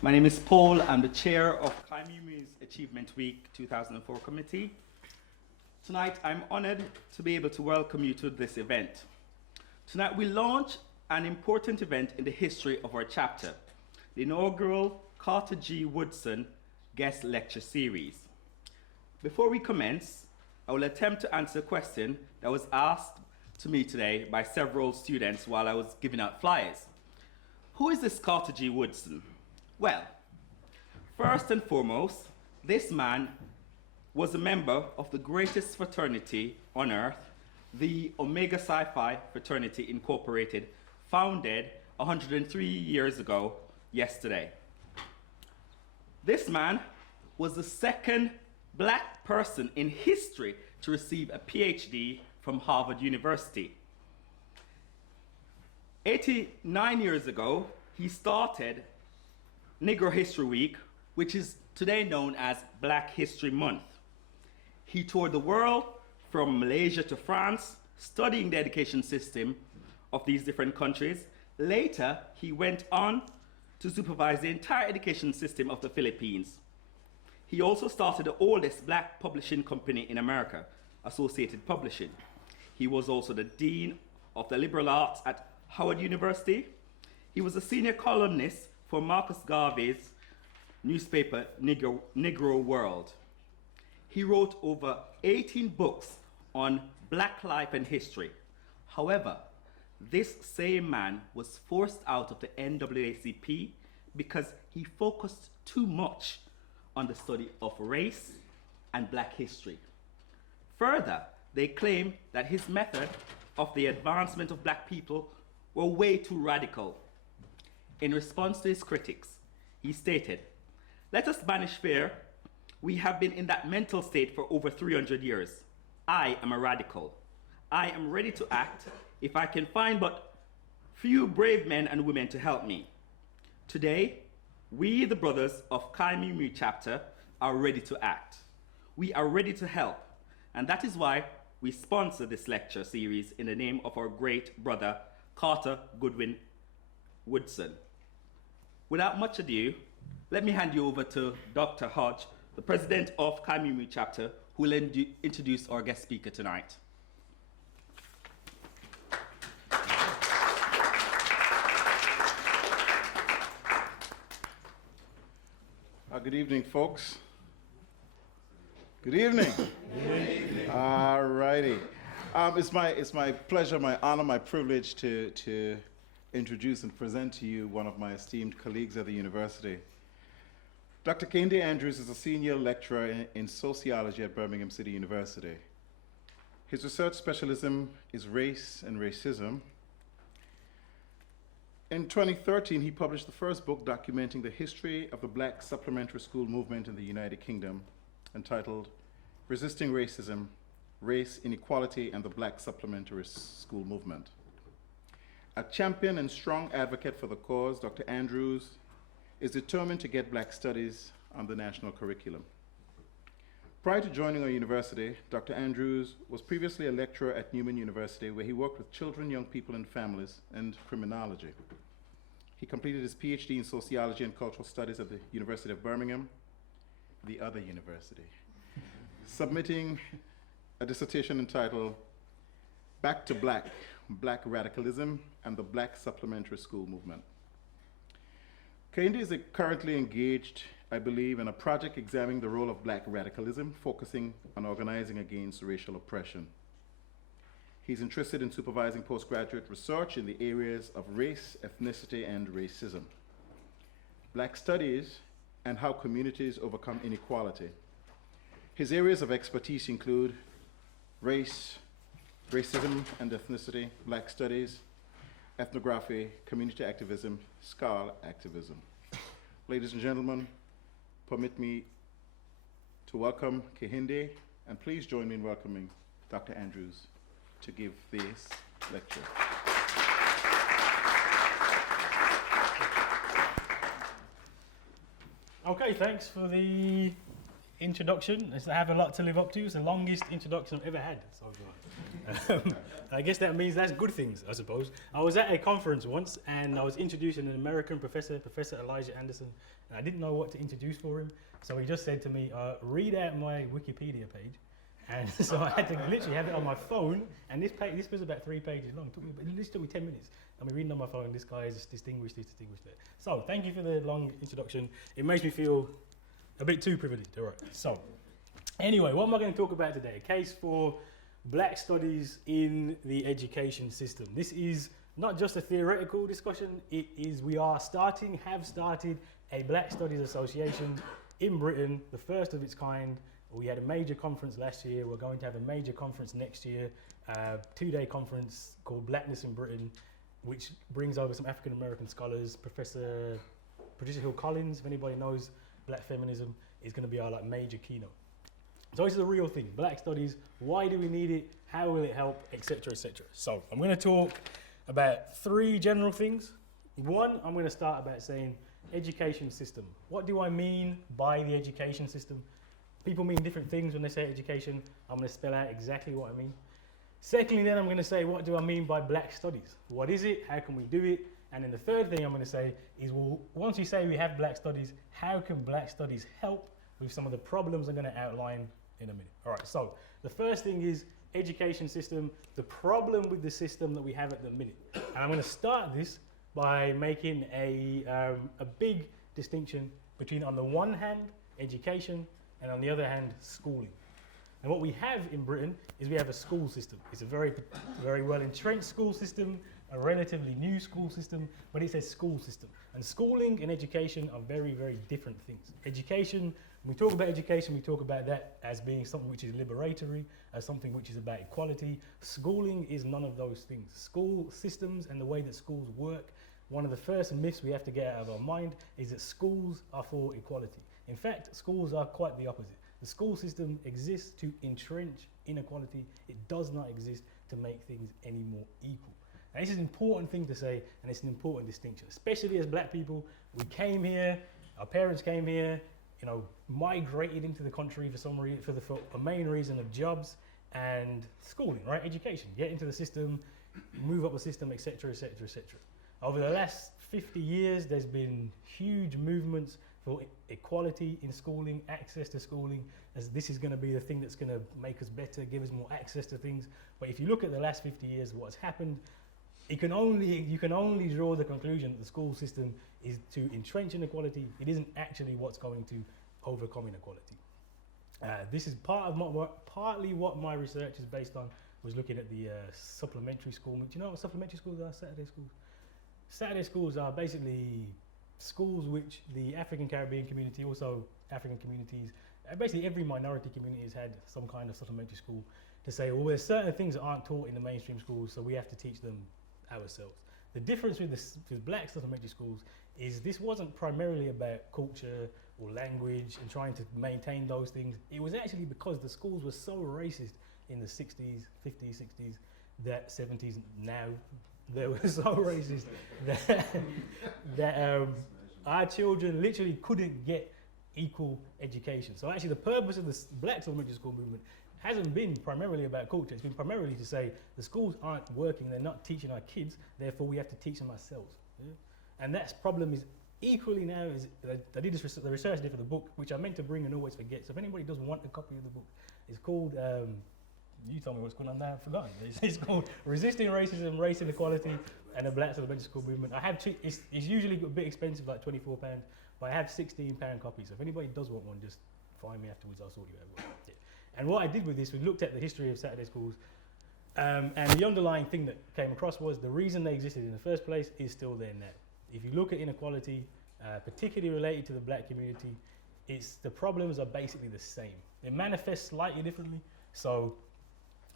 My name is Paul. I'm the chair of Kaimumi's Achievement Week 2004 committee. Tonight, I'm honored to be able to welcome you to this event. Tonight, we launch an important event in the history of our chapter, the inaugural Carter G. Woodson Guest Lecture Series. Before we commence, I will attempt to answer a question that was asked to me today by several students while I was giving out flyers. Who is this Carter G. Woodson? Well, first and foremost, this man was a member of the greatest fraternity on earth, the Omega Psi Phi Fraternity Incorporated, founded 103 years ago yesterday. This man was the second black person in history to receive a PhD from Harvard University. 89 years ago, he started Negro History Week, which is today known as Black History Month. He toured the world from Malaysia to France, studying the education system of these different countries. Later, he went on to supervise the entire education system of the Philippines. He also started the oldest black publishing company in America, Associated Publishing. He was also the Dean of the Liberal Arts at Howard University. He was a senior columnist for Marcus Garvey's newspaper, Negro World. He wrote over 18 books on black life and history. However, this same man was forced out of the NAACP because he focused too much on the study of race and black history. Further, they claim that his method of the advancement of black people were way too radical. In response to his critics, he stated, "Let us banish fear. We have been in that mental state for over 300 years. I am a radical. I am ready to act if I can find but few brave men and women to help me. Today, we, the brothers of Kaimumu chapter, are ready to act. We are ready to help, and that is why we sponsor this lecture series in the name of our great brother, Carter Goodwin Woodson." Without much ado, let me hand you over to Dr. Hodge, the president of Kaimumu chapter, who will introduce our guest speaker tonight. Good evening, folks. Good evening. Good evening. All righty. It's my pleasure, my honor, my privilege to introduce and present to you one of my esteemed colleagues at the university. Dr. Kehinde Andrews is a senior lecturer in sociology at Birmingham City University. His research specialism is race and racism. In 2013, he published the first book documenting the history of the black supplementary school movement in the United Kingdom, entitled Resisting Racism, Race, Inequality, and the Black Supplementary School Movement. A champion and strong advocate for the cause, Dr. Andrews is determined to get black studies on the national curriculum. Prior to joining our university, Dr. Andrews was previously a lecturer at Newman University, where he worked with children, young people, and families, and criminology. He completed his PhD in sociology and cultural studies at the University of Birmingham, the other university, submitting a dissertation entitled Back to Black, Black Radicalism and the Black Supplementary School Movement. Kehinde is currently engaged, I believe, in a project examining the role of black radicalism, focusing on organizing against racial oppression. He's interested in supervising postgraduate research in the areas of race, ethnicity, and racism, black studies, and how communities overcome inequality. His areas of expertise include race, racism and ethnicity, black studies, ethnography, community activism, scholar activism. Ladies and gentlemen, permit me to welcome Kehinde, and please join me in welcoming Dr. Andrews to give this lecture. Okay, thanks for the introduction. I have a lot to live up to. It's the longest introduction I've ever had so far. I guess that means that's good things, I suppose. I was at a conference once and I was introducing an American professor, Professor Elijah Anderson, and I didn't know what to introduce for him. So he just said to me, read out my Wikipedia page. And so I had to literally have it on my phone, and this was about 3 pages long. It took me 10 minutes. I mean, reading on my phone, this guy is distinguished this, distinguished that. So thank you for the long introduction. It makes me feel a bit too privileged. All right. So anyway, what am I going to talk about today? A case for black studies in the education system. This is not just a theoretical discussion. It is, have started a Black Studies Association in Britain, the first of its kind. We had a major conference last year. We're going to have a major conference next year, 2-day conference called Blackness in Britain, which brings over some African American scholars. Professor Patricia Hill Collins, if anybody knows black feminism, is going to be our major keynote. So this is a real thing. Black studies. Why do we need it? How will it help? Etc. etc. So I'm going to talk about 3 general things. One, I'm going to start about saying education system. What do I mean by the education system? People mean different things when they say education. I'm going to spell out exactly what I mean. Secondly, then I'm going to say, what do I mean by black studies? What is it? How can we do it? And then the third thing I'm going to say is, well, once you say we have black studies, how can black studies help with some of the problems I'm going to outline in a minute? All right, so the first thing is education system, the problem with the system that we have at the minute. And I'm going to start this by making a big distinction between, on the one hand, education, and on the other hand, schooling. And what we have in Britain is we have a school system. It's a very, very well entrenched school system, a relatively new school system, but it's a school system. And schooling and education are very, very different things. Education, when we talk about education, we talk about that as being something which is liberatory, as something which is about equality. Schooling is none of those things. School systems and the way that schools work, one of the first myths we have to get out of our mind is that schools are for equality. In fact, schools are quite the opposite. The school system exists to entrench inequality. It does not exist to make things any more equal. And this is an important thing to say, and it's an important distinction, especially as black people. We came here, our parents came here, migrated into the country for some reason, for a main reason of jobs and schooling, right? Education, get into the system, move up the system, etc., etc., etc. Over the last 50 years, there's been huge movements for equality in schooling, access to schooling, as this is going to be the thing that's going to make us better, give us more access to things. But if you look at the last 50 years, what's happened, you can only draw the conclusion that the school system is to entrench inequality. It isn't actually what's going to overcome inequality. This is partly what my research is based on, was looking at the supplementary school. Do you know what supplementary schools are? Saturday schools. Saturday schools are basically schools which the African Caribbean community, also African communities, basically every minority community has had some kind of supplementary school to say, well, there's certain things that aren't taught in the mainstream schools, so we have to teach them ourselves. The difference with black supplementary schools is this wasn't primarily about culture or language and trying to maintain those things. It was actually because the schools were so racist in the 60s, 50s, 60s, that 70s, now they were so racist that our children literally couldn't get equal education. So actually the purpose of the black supplementary school movement hasn't been primarily about culture. It's been primarily to say the schools aren't working, they're not teaching our kids, therefore we have to teach them ourselves. Yeah? And that problem is equally now, I did the research I did for the book, which I meant to bring and always forget. So if anybody does want a copy of the book, it's called, you tell me what's going on now, I've forgotten. It's called Resisting Racism, Race Inequality, and the Black Supplementary School Movement. It's usually a bit expensive, like £24, but I have £16 copies. So if anybody does want one, just find me afterwards, I'll sort you out. Yeah. And what I did with this, we looked at the history of Saturday schools, and the underlying thing that came across was the reason they existed in the first place is still there now. If you look at inequality, particularly related to the black community, the problems are basically the same. They manifest slightly differently. So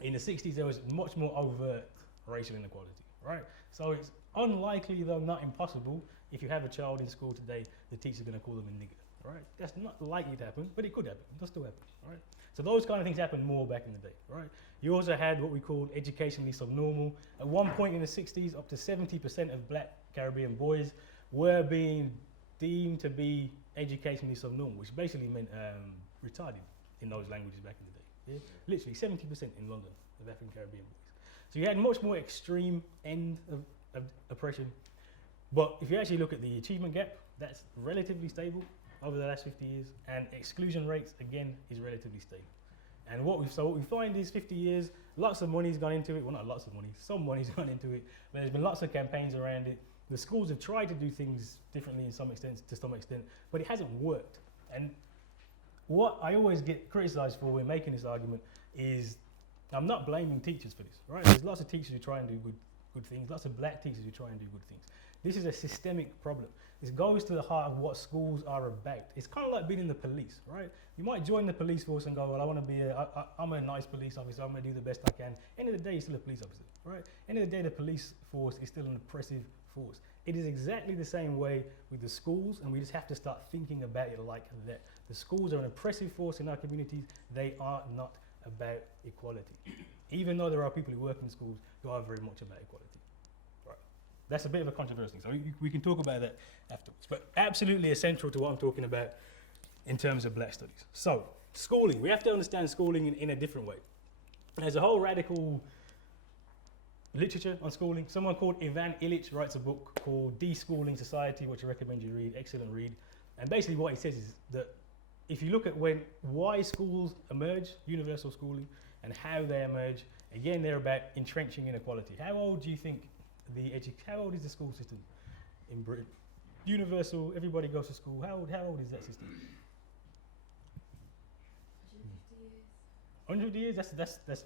in the 60s, there was much more overt racial inequality, right? So it's unlikely, though not impossible, if you have a child in school today, the teacher's going to call them a nigger, right? That's not likely to happen, but it could happen. It does still happen, right? So those kind of things happened more back in the day, right? You also had what we called educationally subnormal. At one point in the 60s, up to 70% of black Caribbean boys were being deemed to be educationally subnormal, which basically meant retarded in those languages back in the day. Yeah? Literally 70% in London of African Caribbean boys. So you had much more extreme end of oppression. But if you actually look at the achievement gap, that's relatively stable over the last 50 years, and exclusion rates, again, is relatively stable. And what we find is 50 years, lots of money's gone into it. Well, not lots of money, some money's gone into it. There's been lots of campaigns around it. The schools have tried to do things differently to some extent, but it hasn't worked. And what I always get criticised for when making this argument is, I'm not blaming teachers for this, right? There's lots of teachers who try and do good things, lots of black teachers who try and do good things. This is a systemic problem. This goes to the heart of what schools are about. It's kind of like being in the police, right? You might join the police force and go, well, I want to be I'm a nice police officer, I'm going to do the best I can. End of the day, you're still a police officer, right? End of the day, the police force is still an oppressive force. It is exactly the same way with the schools, and we just have to start thinking about it like that. The schools are an oppressive force in our communities. They are not about equality. Even though there are people who work in schools who are very much about equality. That's a bit of a controversial thing, so we can talk about that afterwards. But absolutely essential to what I'm talking about in terms of black studies. So, schooling. We have to understand schooling in a different way. There's a whole radical literature on schooling. Someone called Ivan Illich writes a book called Deschooling Society, which I recommend you read. Excellent read. And basically what he says is that if you look at why schools emerge, universal schooling, and how they emerge, again, they're about entrenching inequality. How old do you think how old is the school system in Britain? Universal, everybody goes to school. How old is that system? 150 years. 150 years? That's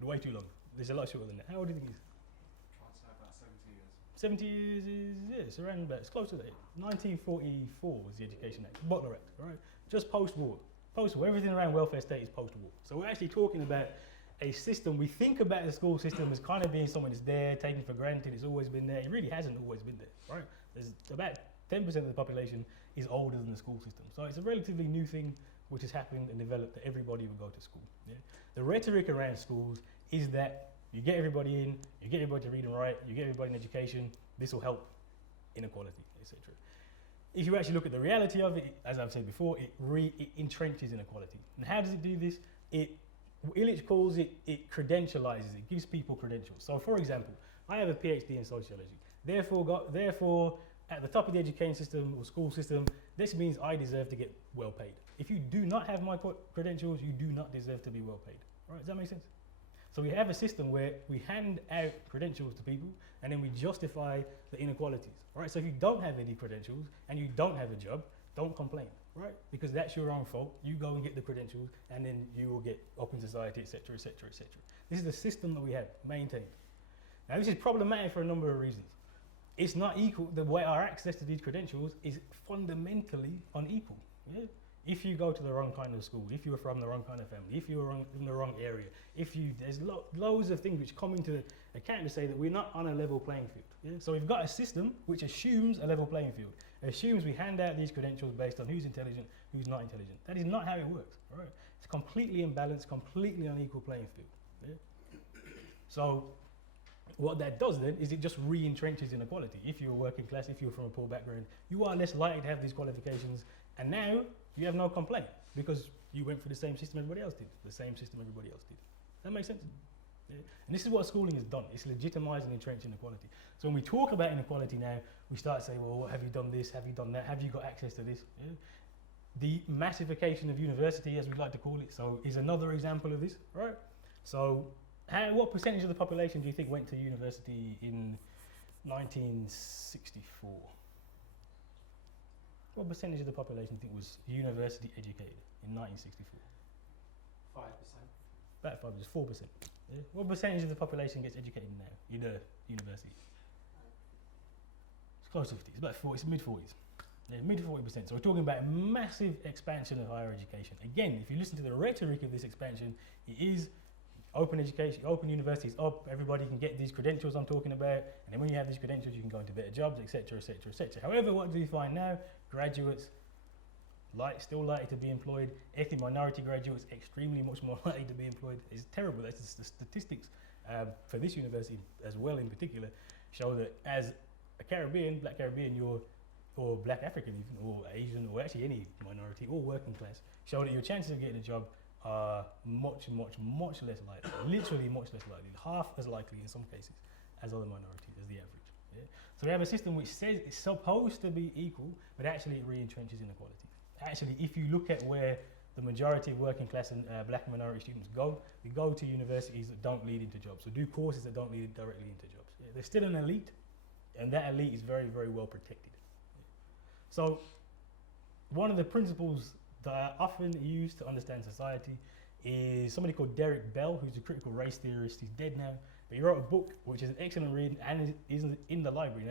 way too long. There's a lot shorter than that. How old do you think it is? I'd say about 70 years. 70 years is, yeah, it's around about, it's close to that. 1944 was the Education Act, Butler Act, right? Just post-war. Post-war, everything around welfare state is post-war. So we're actually talking about a system. We think about the school system as kind of being something that's there, taken for granted, it's always been there. It really hasn't always been there, right? There's about 10% of the population is older than the school system. So it's a relatively new thing which has happened and developed that everybody will go to school. Yeah? The rhetoric around schools is that you get everybody in, you get everybody to read and write, you get everybody in education, this will help inequality, etc. If you actually look at the reality of it, as I've said before, it entrenches inequality. And how does it do this? Illich calls it credentializes, it gives people credentials. So for example, I have a PhD in sociology. Therefore, at the top of the education system or school system, this means I deserve to get well paid. If you do not have my credentials, you do not deserve to be well paid. Right? Does that make sense? So we have a system where we hand out credentials to people and then we justify the inequalities. Right? So if you don't have any credentials and you don't have a job, don't complain. Right? Because that's your own fault. You go and get the credentials and then you will get up in society, etc., etc., etc. This is the system that we have maintained. Now this is problematic for a number of reasons. It's not equal. The way our access to these credentials is fundamentally unequal. Yeah? If you go to the wrong kind of school, if you're from the wrong kind of family, if you're in the wrong area, there's loads of things which come into account to say that we're not on a level playing field. Yeah? So we've got a system which assumes a level playing field. It assumes we hand out these credentials based on who's intelligent, who's not intelligent. That is not how it works. Right? It's completely imbalanced, completely unequal playing field. Yeah? So what that does then is it just re-entrenches inequality. If you're working class, if you're from a poor background, you are less likely to have these qualifications, and now you have no complaint because you went through the same system everybody else did, the same system everybody else did. That makes sense? Yeah. And this is what schooling has done. It's legitimized and entrenched inequality. So when we talk about inequality now, we start to say, well, have you done this? Have you done that? Have you got access to this? Yeah. The massification of university, as we like to call it, so is another example of this, right? So what percentage of the population do you think went to university in 1964? What percentage of the population do you think was university educated in 1964? 5%. About 5%, just 4%. Yeah? What percentage of the population gets educated now in a university? It's close to 50. It's about 40. It's mid 40s. Yeah, mid 40%. So we're talking about a massive expansion of higher education. Again, if you listen to the rhetoric of this expansion, it is open education, open universities up. Everybody can get these credentials I'm talking about, and then when you have these credentials, you can go into better jobs, etc., etc., etc. However, what do we find now? Graduates still likely to be employed. Ethnic minority graduates extremely much more likely to be employed. It's terrible. That's the statistics for this university as well in particular show that as a Caribbean, Black Caribbean, your or black African even, or Asian, or actually any minority, or working class, show that your chances of getting a job are much, much, much less likely, literally much less likely, half as likely in some cases as other minorities, as the average. Yeah? So we have a system which says it's supposed to be equal, but actually it re-entrenches inequality. Actually, if you look at where the majority of working class and black and minority students go, they go to universities that don't lead into jobs, so do courses that don't lead directly into jobs. Yeah? They're still an elite, and that elite is very, very well protected. So one of the principles that are often used to understand society is somebody called Derek Bell, who's a critical race theorist. He's dead now, but he wrote a book which is an excellent read and is in the library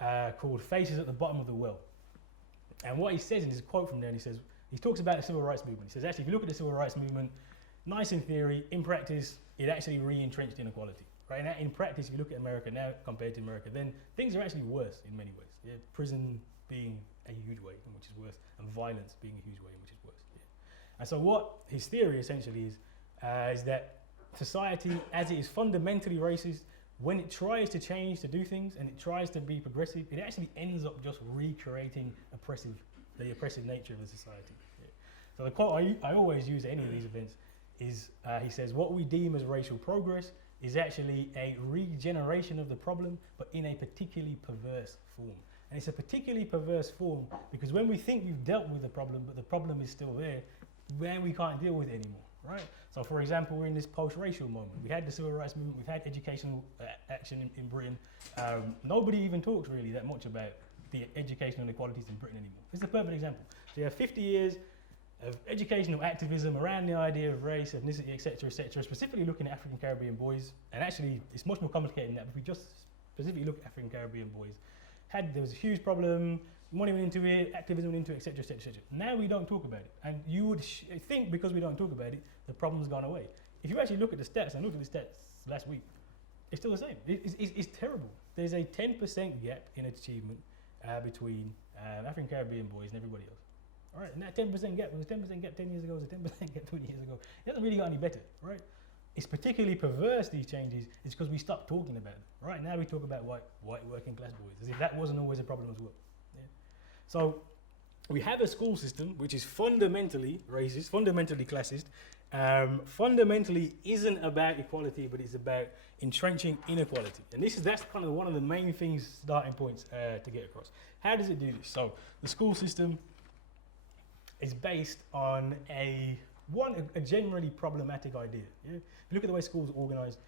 now, called Faces at the Bottom of the Well. And what he says in his quote from there, and he talks about the civil rights movement. He says, actually, if you look at the civil rights movement, nice in theory, in practice, it actually re-entrenched inequality. Right? And in practice, if you look at America now compared to America then, things are actually worse in many ways. Yeah? Prison being a huge way in which is worse, and violence being a huge way in which is worse. Yeah? And so what his theory essentially is that society, as it is fundamentally racist, when it tries to change, to do things, and it tries to be progressive, it actually ends up just recreating the oppressive nature of the society. Yeah? So the quote I always use at any of these events is, he says, what we deem as racial progress is actually a regeneration of the problem, but in a particularly perverse form. And it's a particularly perverse form because when we think we've dealt with the problem, but the problem is still there, then we can't deal with it anymore, right? So for example, we're in this post-racial moment. We had the civil rights movement, we've had educational action in Britain. Nobody even talks really that much about the educational inequalities in Britain anymore. This is a perfect example. So you have 50 years of educational activism around the idea of race, ethnicity, etc., specifically looking at African Caribbean boys. And actually, it's much more complicated than that. But if we just specifically look at African Caribbean boys, there was a huge problem, money went into it, activism went into it, etc., etc., etc. Now we don't talk about it. And you would think because we don't talk about it, the problem's gone away. If you actually look at the stats, and I looked at the stats last week, it's still the same. It's terrible. There's a 10% gap in achievement between African Caribbean boys and everybody else. All right, and that 10% gap, it was 10% gap 10 years ago, it was a 10% gap 20 years ago. It hasn't really got any better, right? It's particularly perverse, these changes, it's because we stopped talking about them. Right now we talk about white working class boys, as if that wasn't always a problem as well. Yeah? So we have a school system which is fundamentally racist, fundamentally classist, fundamentally isn't about equality, but it's about entrenching inequality. And that's kind of one of the main starting points to get across. How does it do this? So the school system is based on a generally problematic idea. Yeah? If you look at the way schools are organised,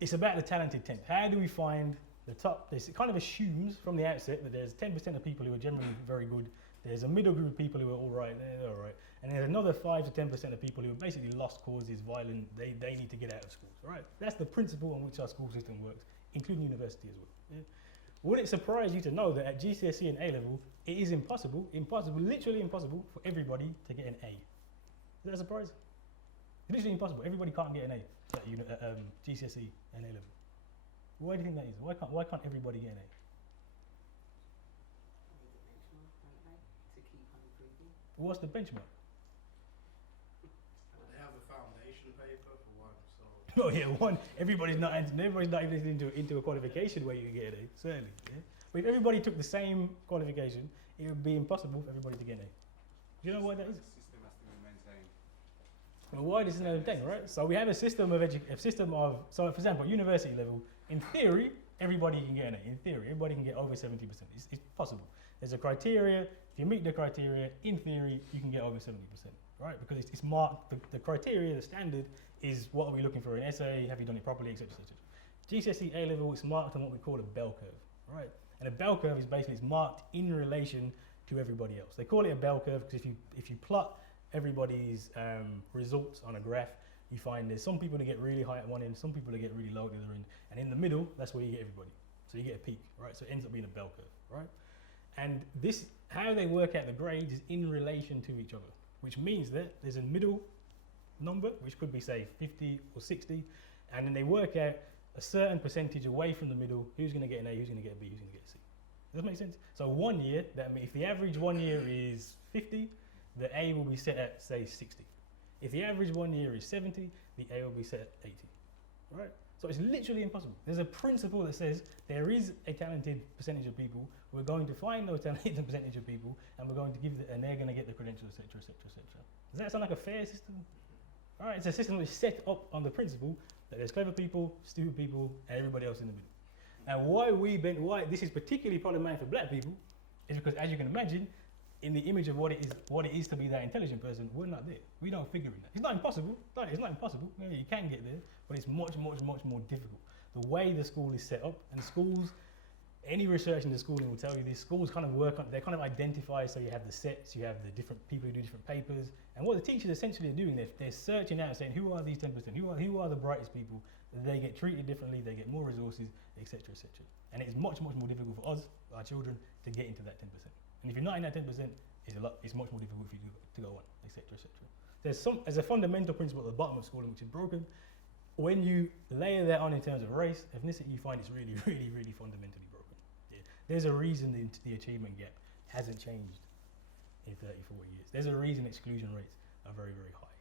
it's about the talented 10th. How do we find the top? It kind of assumes from the outset that there's 10% of people who are generally very good, there's a middle group of people who are all right, they're all right, and there's another 5 to 10% of people who are basically lost causes, violent, they need to get out of schools, right? That's the principle on which our school system works, including university as well. Yeah? Would it surprise you to know that at GCSE and A-level, it is impossible, literally impossible for everybody to get an A? Is that a surprise? It's literally impossible. Everybody can't get an A at GCSE and A-level. Why do you think that is? Why can't everybody get an A? What's the benchmark? They have the foundation paper for one, so. Oh yeah, one. Everybody's not even into a qualification where you can get an A. Certainly. Yeah? But if everybody took the same qualification, it would be impossible for everybody to get an A. Do you know why that is? The system has to be maintained. Well, why this is another thing, right? So we have a system of so for example, university level, in theory, everybody can get an A. In theory, everybody can get over 70%. It's possible. There's a criteria. If you meet the criteria, in theory, you can get over 70%, right? Because it's marked, the criteria, the standard is what are we looking for in essay, have you done it properly, etc., etc. GCSE A-level is marked on what we call a bell curve, right? And a bell curve is basically it's marked in relation to everybody else. They call it a bell curve because if you plot everybody's results on a graph, you find there's some people that get really high at one end, some people that get really low at the other end, and in the middle, that's where you get everybody. So you get a peak, right? So it ends up being a bell curve, right? And this, how they work out the grades is in relation to each other, which means that there's a middle number, which could be say 50 or 60, and then they work out a certain percentage away from the middle, who's gonna get an A, who's gonna get a B, who's gonna get a C. Does that make sense? So 1 year, that means if the average 1 year is 50, the A will be set at say 60. If the average 1 year is 70, the A will be set at 80, right? So it's literally impossible. There's a principle that says there is a talented percentage of people. We're going to find those talented percentage of people, and we're going to give, and they're going to get the credentials, etc., etc., etc. Does that sound like a fair system? All right, it's a system which is set up on the principle that there's clever people, stupid people, and everybody else in the middle. And why this is particularly problematic for black people is because, as you can imagine, in the image of what it is to be that intelligent person, we're not there. We don't figure in that. It's not impossible. No, it's not impossible. You know, you can get there, but it's much, much, much more difficult. The way the school is set up, and schools, any research into schooling will tell you this, schools kind of work on, they kind of identify, so you have the sets, you have the different people who do different papers, and what the teachers essentially are doing, they're searching out and saying, who are these 10%, who are the brightest people, they get treated differently, they get more resources, etc., etc. And it's much, much more difficult for us, our children, to get into that 10%. And if you're not in that 10%, it's much more difficult for you to go on, etc., etc. There's a fundamental principle at the bottom of schooling which is broken. When you layer that on in terms of race, ethnicity, you find it's really, really, really fundamentally broken. Yeah. There's a reason the achievement gap hasn't changed in 30, 40 years. There's a reason exclusion rates are very, very high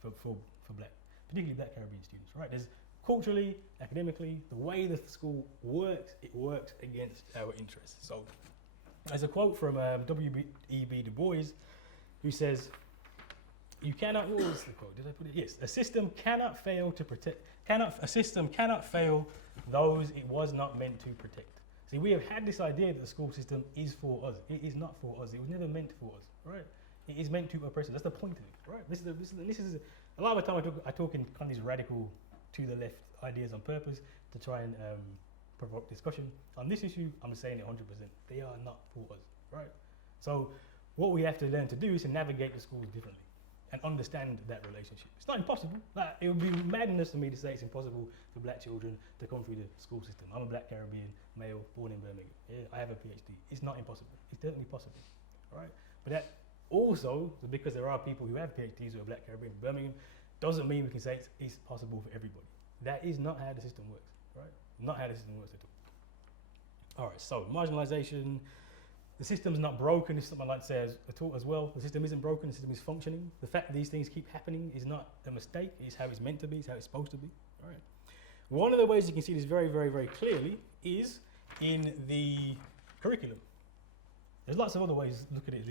for black, particularly black Caribbean students, right? There's culturally, academically, the way the school works, it works against our interests. So there's a quote from W.E.B. Du Bois, who says, "You cannot." What was the quote? Did I put it? Yes. A system cannot fail to protect. A system cannot fail those it was not meant to protect. See, we have had this idea that the school system is for us. It is not for us. It was never meant for us, right? It is meant to oppress us. That's the point of it, right? This is a lot of the time I talk in kind of these radical, to the left ideas on purpose to try and provoke discussion. On this issue, I'm saying it 100%. They are not for us, right? So what we have to learn to do is to navigate the schools differently and understand that relationship. It's not impossible. Like, it would be madness for me to say it's impossible for black children to come through the school system. I'm a black Caribbean male born in Birmingham. Yeah, I have a PhD. It's not impossible. It's certainly possible, right? But that also, because there are people who have PhDs who are black Caribbean in Birmingham, doesn't mean we can say it's possible for everybody. That is not how the system works, right? Not how the system works at all. All right, so marginalization. The system's not broken, is something I'd like to say as well. The system isn't broken, the system is functioning. The fact that these things keep happening is not a mistake, it's how it's meant to be, it's how it's supposed to be. All right. One of the ways you can see this very, very, very clearly is in the curriculum. There's lots of other ways to look at it,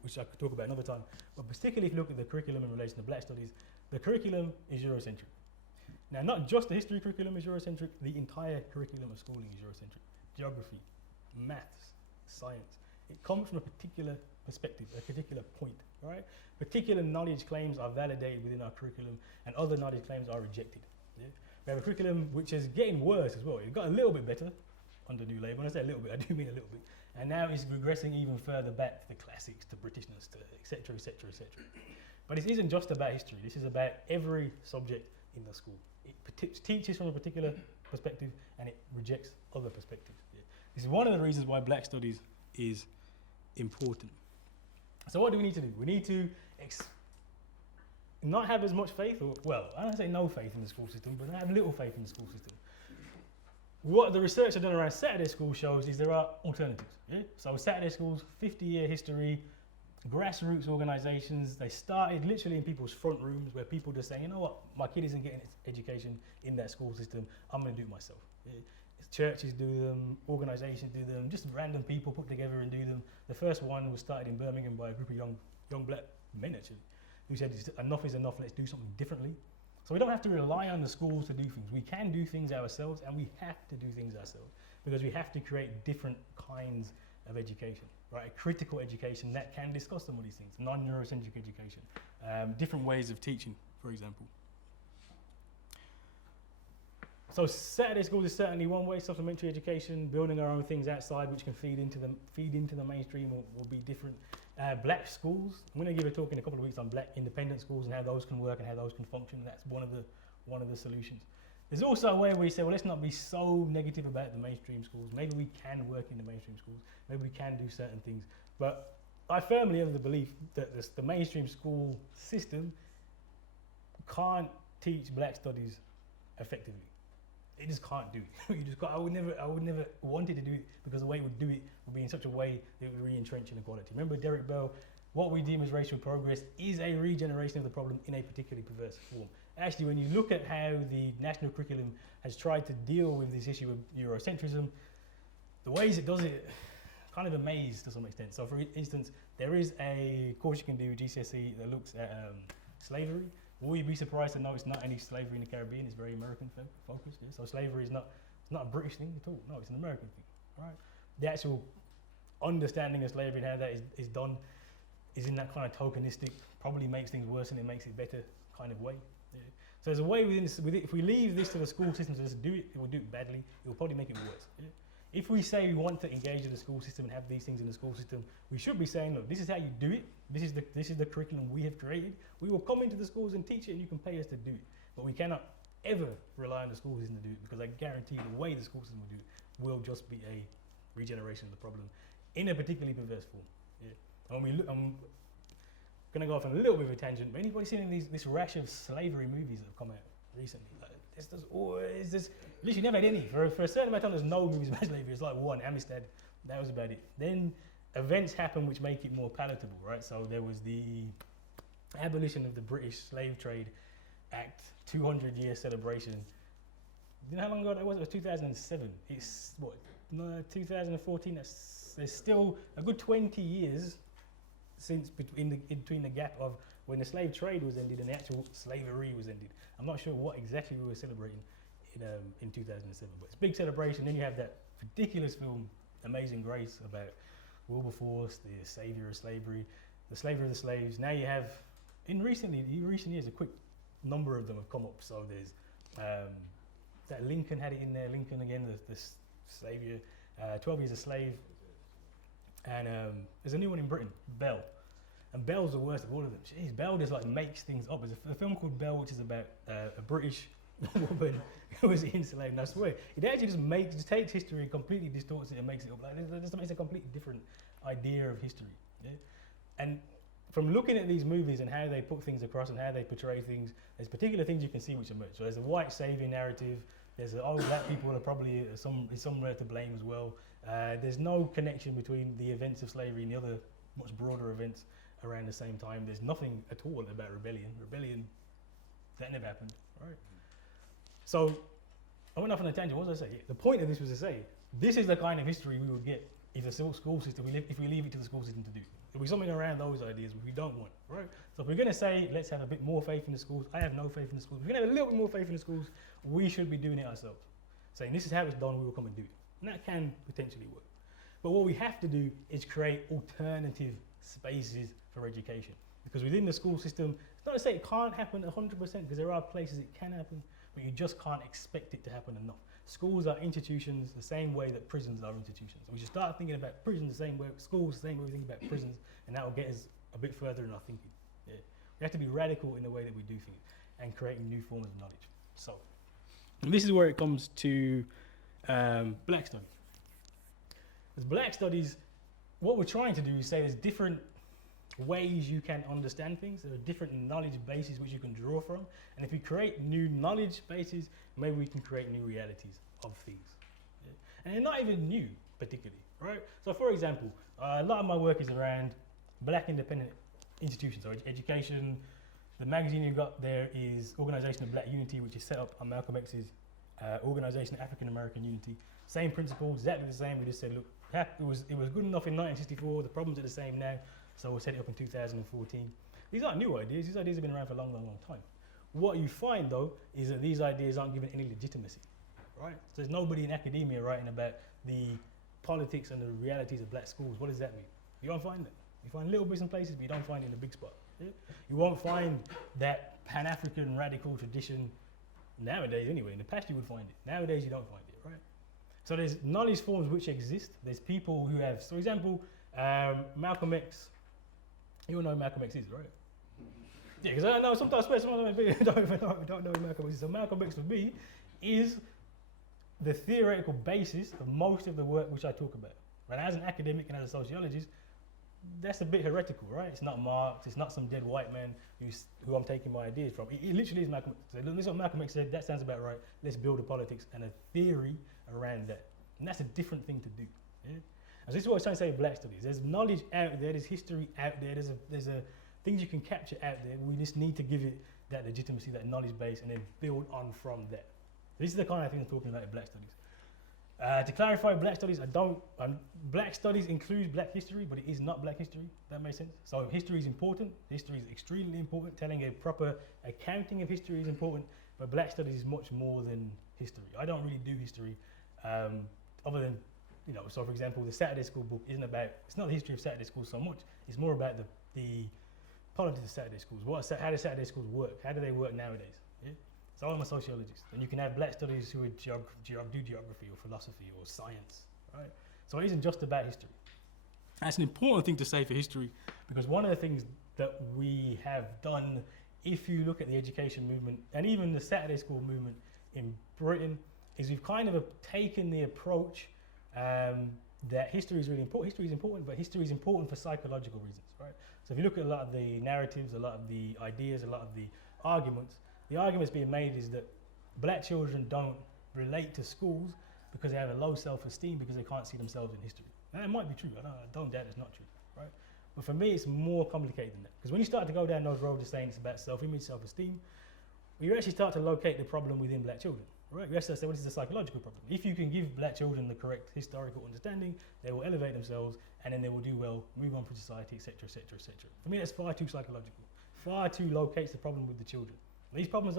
which I could talk about another time. But particularly if you look at the curriculum in relation to black studies, the curriculum is Eurocentric. Now, not just the history curriculum is Eurocentric, the entire curriculum of schooling is Eurocentric. Geography, maths, science. It comes from a particular perspective, a particular point, right? Particular knowledge claims are validated within our curriculum and other knowledge claims are rejected. Yeah? We have a curriculum which is getting worse as well. It got a little bit better under New Labour. When I say a little bit, I do mean a little bit. And now it's regressing even further back to the classics, to Britishness, to et cetera, et cetera, et cetera. But it isn't just about history. This is about every subject in the school. It teaches from a particular perspective and it rejects other perspectives. Yeah. This is one of the reasons why black studies is important. So what do we need to do? We need to not have as much faith, or, well, I don't say no faith in the school system, but have little faith in the school system. What the research I've done around Saturday school shows is there are alternatives. Yeah? So Saturday schools, 50-year history, grassroots organisations, they started literally in people's front rooms where people just saying, you know what, my kid isn't getting its education in that school system, I'm going to do it myself. Yeah? Churches do them, organisations do them, just random people put together and do them. The first one was started in Birmingham by a group of young black men actually, who said enough is enough, let's do something differently. So we don't have to rely on the schools to do things. We can do things ourselves and we have to do things ourselves because we have to create different kinds of education, right? A critical education that can discuss some of these things, non-Eurocentric education, different ways of teaching, for example. So Saturday schools is certainly one way. Supplementary education, building our own things outside, which can feed into the mainstream, will be different. Black schools. I'm going to give a talk in a couple of weeks on black independent schools and how those can work and how those can function. And that's one of the solutions. There's also a way where you say, well, let's not be so negative about the mainstream schools. Maybe we can work in the mainstream schools. Maybe we can do certain things. But I firmly have the belief that the mainstream school system can't teach black studies effectively. It just can't do it. You just can't. I would never want it to do it because the way it would do it would be in such a way that it would re-entrench inequality. Remember Derek Bell, what we deem as racial progress is a regeneration of the problem in a particularly perverse form. actually, when you look at how the national curriculum has tried to deal with this issue of Eurocentrism, the ways it does it, kind of amazed to some extent. So, for instance, there is a course you can do GCSE that looks at slavery. Will you be surprised to know it's not any slavery in the Caribbean? It's very American focused. Yeah? So slavery is not a British thing at all. No, it's an American thing. Right? The actual understanding of slavery and how that is done is in that kind of tokenistic, probably makes things worse and it makes it better kind of way. Yeah. So there's a way within if we leave this to the school system to just do it, it will do it badly. It will probably make it worse. Yeah. If we say we want to engage with the school system and have these things in the school system, we should be saying, look, this is how you do it. This is the curriculum we have created. We will come into the schools and teach it, and you can pay us to do it. But we cannot ever rely on the school system to do it, because I guarantee the way the school system will do it will just be a regeneration of the problem in a particularly perverse form. Yeah. And when we look, I'm going to go off on a little bit of a tangent, but anybody seen this rash of slavery movies that have come out recently? Like, there's always this, at least you never had any. For a certain amount of time, there's no movies about slavery. It's like one, Amistad, that was about it. Then events happen which make it more palatable, right? So there was the abolition of the British Slave Trade Act, 200-year celebration. You know how long ago that was? It was 2007. It's what, 2014? There's still a good 20 years since between the gap of when the slave trade was ended and the actual slavery was ended. I'm not sure what exactly we were celebrating in 2007, but it's a big celebration. Then you have that ridiculous film, Amazing Grace, about Wilberforce, the savior of slavery, the slavery of the slaves. Now you have, in recent years, a quick number of them have come up. So there's that Lincoln had it in there. Lincoln again, the savior, 12 Years a Slave, and there's a new one in Britain, Belle. And Belle's the worst of all of them. Jeez, Belle just like makes things up. There's a film called Belle, which is about a British woman who was enslaved. And I swear, it actually just takes history and completely distorts it and makes it up. Like, it just makes a completely different idea of history. Yeah? And from looking at these movies and how they put things across and how they portray things, there's particular things you can see which emerge. So there's a white savior narrative. There's black people are probably somewhere to blame as well. There's no connection between the events of slavery and the other much broader events around the same time. There's nothing at all about rebellion. Rebellion, that never happened, right? So I went off on a tangent. What was I saying? The point of this was to say, this is the kind of history we would get if the school system, if we leave it to the school system to do. It'll be something around those ideas which we don't want, right? So if we're going to say, let's have a bit more faith in the schools, I have no faith in the schools. If we're going to have a little bit more faith in the schools, we should be doing it ourselves. Saying this is how it's done, we will come and do it. And that can potentially work. But what we have to do is create alternative spaces for education. Because within the school system, it's not to say it can't happen 100%, because there are places it can happen, but you just can't expect it to happen enough. Schools are institutions the same way that prisons are institutions. We should start thinking about prisons the same way, schools the same way we think about prisons, and that will get us a bit further in our thinking. Yeah. We have to be radical in the way that we do things and creating new forms of knowledge. So, and this is where it comes to Black studies. As Black studies, what we're trying to do is say there's different ways you can understand things. There are different knowledge bases which you can draw from. And if we create new knowledge bases, maybe we can create new realities of things. Yeah. And they're not even new, particularly, right? So for example, a lot of my work is around Black independent institutions, so education. The magazine you've got there is Organisation of Black Unity, which is set up on Malcolm X's Organisation of African American Unity. Same principles, exactly the same. We just said, look, it was good enough in 1964, the problems are the same now, so we'll set it up in 2014. These aren't new ideas, these ideas have been around for a long, long, long time. What you find though, is that these ideas aren't given any legitimacy, right? So there's nobody in academia writing about the politics and the realities of Black schools. What does that mean? You won't find that. You find little bits and places, but you don't find it in the big spot. Yeah? You won't find that Pan-African radical tradition nowadays anyway. In the past you would find it. Nowadays you don't find it, right? So there's knowledge forms which exist. There's people who have, for example, Malcolm X. You all know who Malcolm X is, right? Yeah, because I know sometimes some people don't know who Malcolm X is. So Malcolm X for me is the theoretical basis of most of the work which I talk about. Right? As an academic and as a sociologist, that's a bit heretical, right? It's not Marx, it's not some dead white man who I'm taking my ideas from. It literally is Malcolm X. So this is what Malcolm X said, that sounds about right. Let's build a politics and a theory around that. And that's a different thing to do. Yeah? And so this is what I was trying to say with Black studies. There's knowledge out there, there's history out there, there's things you can capture out there. We just need to give it that legitimacy, that knowledge base, and then build on from that. This is the kind of thing I'm talking about in Black Studies. To clarify, Black Studies, Black Studies includes Black history, but it is not Black history. That makes sense. So history is important. History is extremely important. Telling a proper accounting of history is important, but Black Studies is much more than history. I don't really do history, other than, so for example, the Saturday School book it's not the history of Saturday schools so much. It's more about the politics of Saturday schools. How do Saturday schools work? How do they work nowadays? Yeah? So I'm a sociologist, and you can have Black Studies who do geography or philosophy or science, right? So it isn't just about history. That's an important thing to say for history, because one of the things that we have done, if you look at the education movement and even the Saturday School movement in Britain, is we've kind of taken the approach that history is really important. History is important, but history is important for psychological reasons, right? So if you look at a lot of the narratives, a lot of the ideas, a lot of the arguments being made is that Black children don't relate to schools because they have a low self-esteem because they can't see themselves in history. Now, it might be true. I don't doubt it's not true, right? But for me, it's more complicated than that. Because when you start to go down those roads of saying it's about self-image, self-esteem, you actually start to locate the problem within Black children, right? You actually say, well, this is a psychological problem. If you can give Black children the correct historical understanding, they will elevate themselves, and then they will do well, move on for society, etc., etc., etc. For me, that's far too psychological. Far too locates the problem with the children. These problems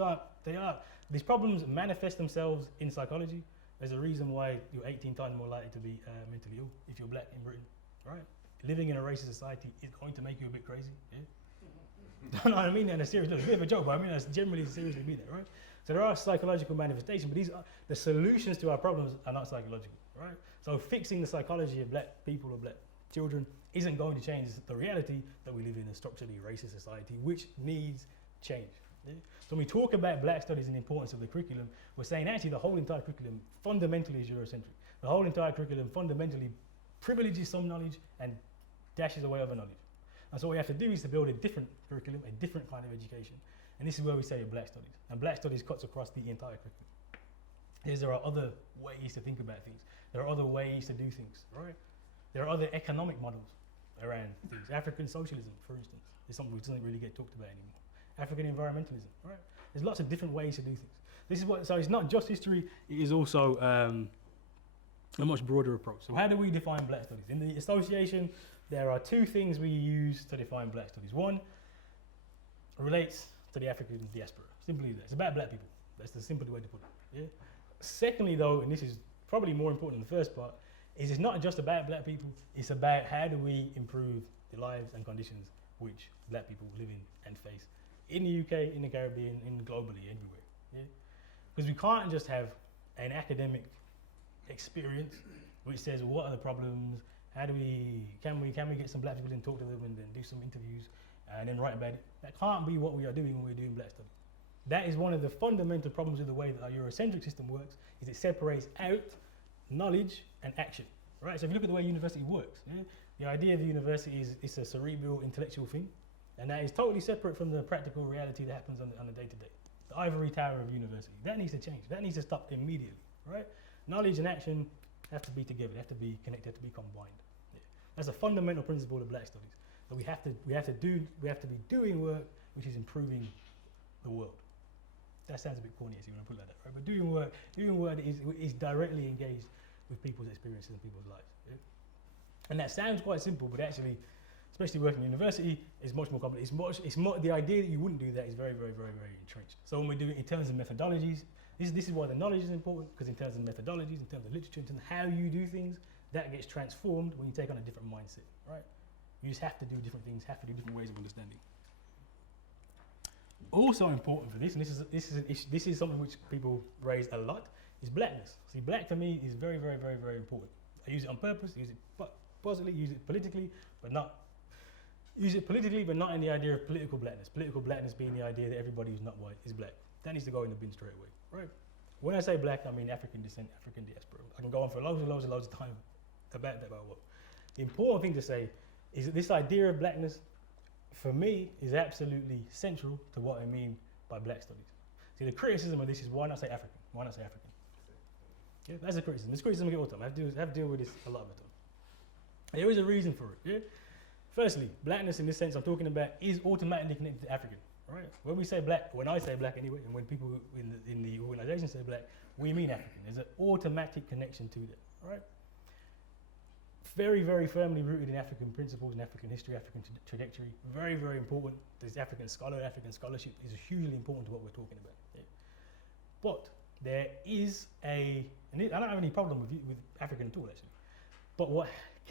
these problems manifest themselves in psychology. There's a reason why you're 18 times more likely to be mentally ill if you're Black in Britain, right? Living in a racist society is going to make you a bit crazy, yeah? No, I mean that in a serious, look, it's a bit of a joke, but I mean that's generally seriously be that, right? So there are psychological manifestations, but the solutions to our problems are not psychological, right? So fixing the psychology of Black people or Black children isn't going to change the reality that we live in a structurally racist society, which needs change. Yeah? So when we talk about Black Studies and the importance of the curriculum, we're saying actually the whole entire curriculum fundamentally is Eurocentric. The whole entire curriculum fundamentally privileges some knowledge and dashes away other knowledge. And so what we have to do is to build a different curriculum, a different kind of education. And this is where we say Black Studies. And Black Studies cuts across the entire curriculum. There are other ways to think about things. There are other ways to do things, right? There are other economic models around things. African socialism, for instance, is something which doesn't really get talked about anymore. African environmentalism, right? There's lots of different ways to do things. So it's not just history, it is also a much broader approach. So how do we define Black Studies? In the association, there are two things we use to define Black Studies. One relates to the African diaspora, simply that. It's about Black people. That's the simple way to put it, yeah? Secondly though, and this is probably more important than the first part, is it's not just about Black people, it's about how do we improve the lives and conditions which Black people live in and face in the UK, in the Caribbean, in globally, everywhere. Yeah? Because we can't just have an academic experience which says what are the problems, can we get some Black people in, talk to them and then do some interviews and then write about it. That can't be what we are doing when we're doing Black Studies. That is one of the fundamental problems with the way that our Eurocentric system works, is it separates out knowledge and action, right? So if you look at the way university works, yeah? The idea of the university is it's a cerebral intellectual thing, and that is totally separate from the practical reality that happens on the day-to-day. The ivory tower of university, that needs to change. That needs to stop immediately, right? Knowledge and action have to be together, they have to be connected, have to be combined. Yeah. That's a fundamental principle of Black Studies. That we have to be doing work which is improving the world. That sounds a bit corny as you want to put it like that, right? But doing work that is directly engaged with people's experiences and people's lives. Yeah? And that sounds quite simple, but actually, especially working in university, is much more complex. The idea that you wouldn't do that is very, very, very, very entrenched. So when we do it in terms of methodologies, this is why the knowledge is important, because in terms of methodologies, in terms of literature, in terms of how you do things, that gets transformed when you take on a different mindset, right? You just have to do different things, have to do different ways of understanding. Also important for this, and this is something which people raise a lot, is Blackness. See, Black for me is very, very, very, very important. I use it on purpose, use it positively, use it politically, but not in the idea of political Blackness. Political Blackness being the idea that everybody who's not white is Black. That needs to go in the bin straight away, right? When I say Black, I mean African descent, African diaspora. I can go on for loads of time about that, about what. The important thing to say is that this idea of Blackness, for me, is absolutely central to what I mean by Black Studies. See, the criticism of this is why not say African? Why not say African? Yeah, that's a criticism. This criticism I get all the time. I have to deal with this a lot of the time. There is a reason for it. Yeah? Firstly, blackness in this sense I'm talking about is automatically connected to African, right? When we say black, when I say black anyway, and when people in the organization say black, we mean African. There's an automatic connection to that, right? Very, very firmly rooted in African principles, in African history, African trajectory. Very, very important. There's African scholarship is hugely important to what we're talking about. Yeah. But there is I don't have any problem with African at all, actually. But what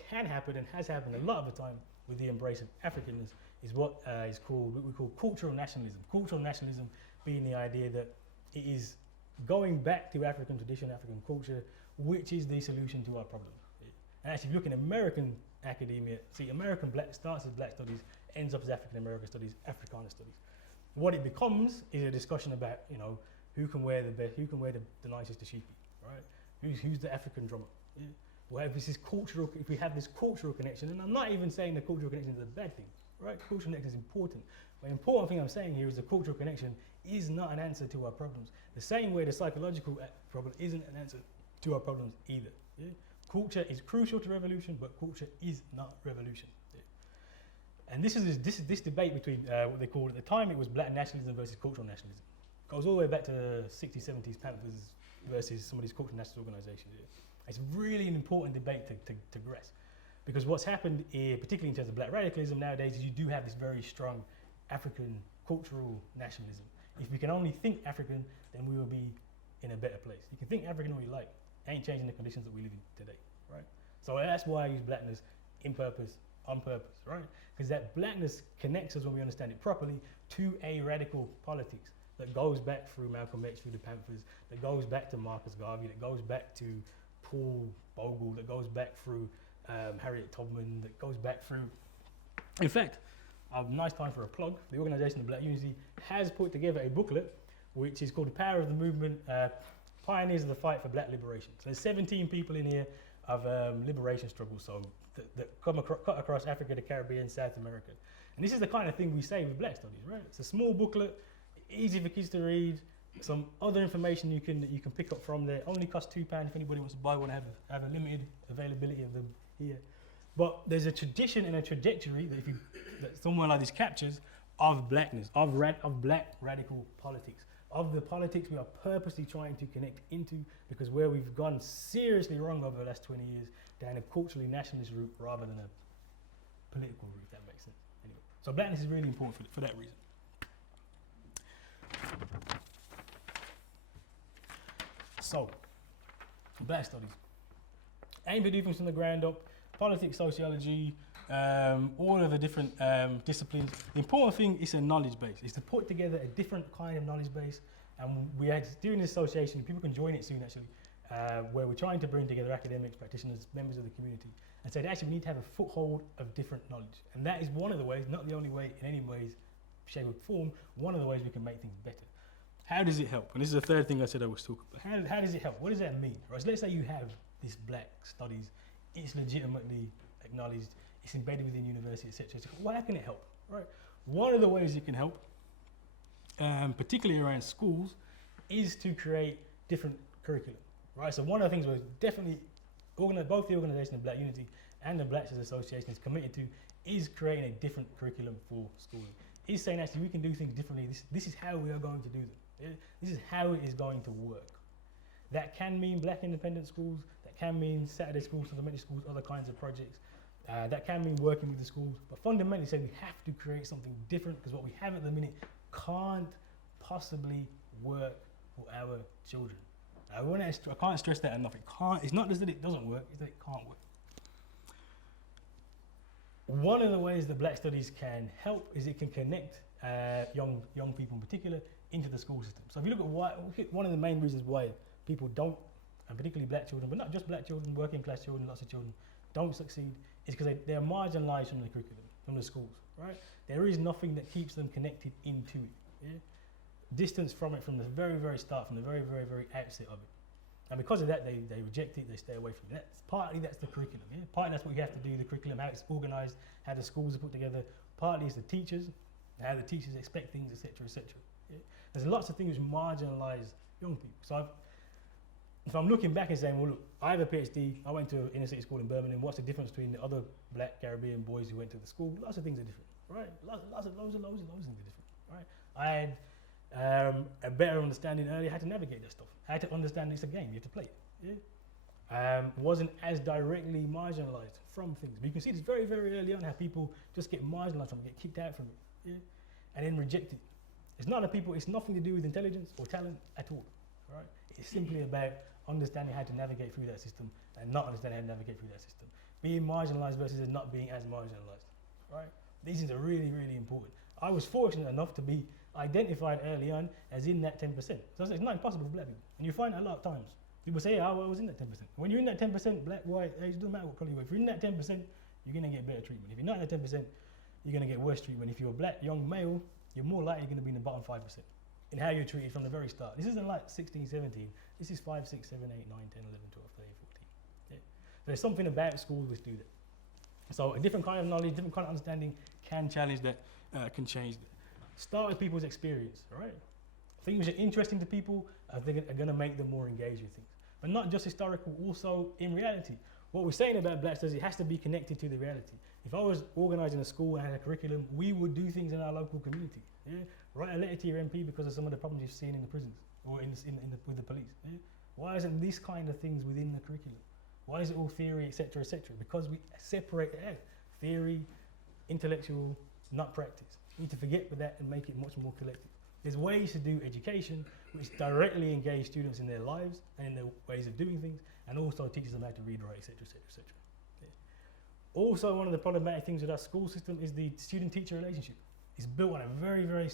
can happen and has happened a lot of the time with the embrace of Africanness is what we call cultural nationalism. Cultural nationalism being the idea that it is going back to African tradition, African culture, which is the solution to our problems. And actually, if you look in American academia, see, American black starts as black studies, ends up as African American studies, Africana studies. What it becomes is a discussion about, you know, who can wear the nicest sheepy, right? Who's the African drummer? Yeah. Well, if we have this cultural connection, and I'm not even saying the cultural connection is a bad thing, right? Cultural connection is important. But the important thing I'm saying here is the cultural connection is not an answer to our problems. The same way the psychological problem isn't an answer to our problems either. Yeah? Culture is crucial to revolution, but culture is not revolution. Yeah. And this is this debate between what they called at the time it was black nationalism versus cultural nationalism. It goes all the way back to the 60s, 70s Panthers versus some of these cultural nationalist organizations. Yeah. It's really an important debate to grasp, because what's happened, particularly in terms of black radicalism nowadays, is you do have this very strong African cultural nationalism. If we can only think African, then we will be in a better place. You can think African all you like, ain't changing the conditions that we live in today, right? So that's why I use blackness on purpose, right? Because that blackness connects us, when we understand it properly, to a radical politics that goes back through Malcolm X, through the Panthers, that goes back to Marcus Garvey, that goes back to Paul Bogle, that goes back through Harriet Tubman, that goes back through... In fact, a nice time for a plug, the Organisation of Black Unity has put together a booklet which is called The Power of the Movement, Pioneers of the Fight for Black Liberation. So there's 17 people in here of liberation struggles, so that cut across Africa, the Caribbean, South America. And this is the kind of thing we say with black studies, right? It's a small booklet, easy for kids to read, some other information you can pick up from there. Only costs £2 if anybody wants to buy one. Have a limited availability of them here. But there's a tradition and a trajectory that someone like this captures of blackness, of black radical politics, of the politics we are purposely trying to connect into, because where we've gone seriously wrong over the last 20 years down a culturally nationalist route rather than a political route, if that makes sense. Anyway, so blackness is really important for that reason. So, black studies. Aim to do things from the ground up, politics, sociology, all of the different disciplines. The important thing is a knowledge base. It's to put together a different kind of knowledge base. And we are doing this association, people can join it soon actually, where we're trying to bring together academics, practitioners, members of the community, and say that actually we need to have a foothold of different knowledge. And that is one of the ways, not the only way in any ways, shape or form, one of the ways we can make things better. How does it help? And this is the third thing I said I was talking about. How does it help? What does that mean? Right, so let's say you have this black studies, it's legitimately acknowledged, it's embedded within university, etc. Well, how can it help? Right. One of the ways it can help, particularly around schools, is to create different curriculum. Right. So one of the things we're definitely both the Organisation of Black Unity and the Black Studies Association is committed to is creating a different curriculum for schooling. Is saying actually we can do things differently. This is how we are going to do them. This is how it is going to work. That can mean black independent schools, that can mean Saturday schools, elementary schools, other kinds of projects. That can mean working with the schools, but fundamentally say we have to create something different, because what we have at the minute can't possibly work for our children. I can't stress that enough. It's not just that it doesn't work, it's that it can't work. One of the ways that Black Studies can help is it can connect young people in particular into the school system. So if you look at one of the main reasons why people don't, and particularly black children, but not just black children, working class children, lots of children, don't succeed, is because they're marginalised from the curriculum, from the schools, right? There is nothing that keeps them connected into it. Yeah? Distance from it from the very, very start, from the very, very, very outset of it. And because of that, they reject it, they stay away from it. Partly that's the curriculum. Yeah? Partly that's what you have to do, the curriculum, how it's organised, how the schools are put together. Partly it's the teachers, how the teachers expect things, etc., etc. Yeah? There's lots of things which marginalise young people. So if I'm looking back and saying, well, look, I have a PhD, I went to an inner city school in Birmingham, what's the difference between the other black Caribbean boys who went to the school. Lots of things are different, right? Loads of things are different, right? I had a better understanding earlier how to navigate that stuff, how to understand it's a game, you have to play it. Yeah? Wasn't as directly marginalized from things. But you can see this very, very early on how people just get marginalized from it, get kicked out from it, yeah? And then rejected. It's not it's nothing to do with intelligence or talent at all, right? It's simply about understanding how to navigate through that system and not understanding how to navigate through that system. Being marginalized versus not being as marginalized, right? These things are really, really important. I was fortunate enough to be identified early on as in that 10%. So it's not impossible for black people. And you find that a lot of times. People say, oh, well, I was in that 10%. When you're in that 10%, black, white, age, doesn't matter what color you are. If you're in that 10%, you're going to get better treatment. If you're not in that 10%, you're going to get worse treatment. If you're a black young male, you're more likely going to be in the bottom 5% in how you're treated from the very start. This isn't like 16, 17. This is 5, 6, 7, 8, 9, 10, 11, 12, 13, 14. Yeah. There's something about schools which do that. So a different kind of knowledge, different kind of understanding can challenge that, can change that. Start with people's experience, right? Things which are interesting to people are going to make them more engaged with things. But not just historical, also in reality. What we're saying about Black Studies, it has to be connected to the reality. If I was organising a school and had a curriculum, we would do things in our local community. Yeah? Write a letter to your MP because of some of the problems you've seen in the prisons or with the police. Yeah? Why isn't this kind of things within the curriculum? Why is it all theory, etc., etc.? Because we separate it out. Theory, intellectual, not practice. We need to forget with that and make it much more collective. There's ways to do education which directly engage students in their lives and in their ways of doing things, and also teaches them how to read, write, etc., etc., etc. Also, one of the problematic things with our school system is the student-teacher relationship. It's built on a very, very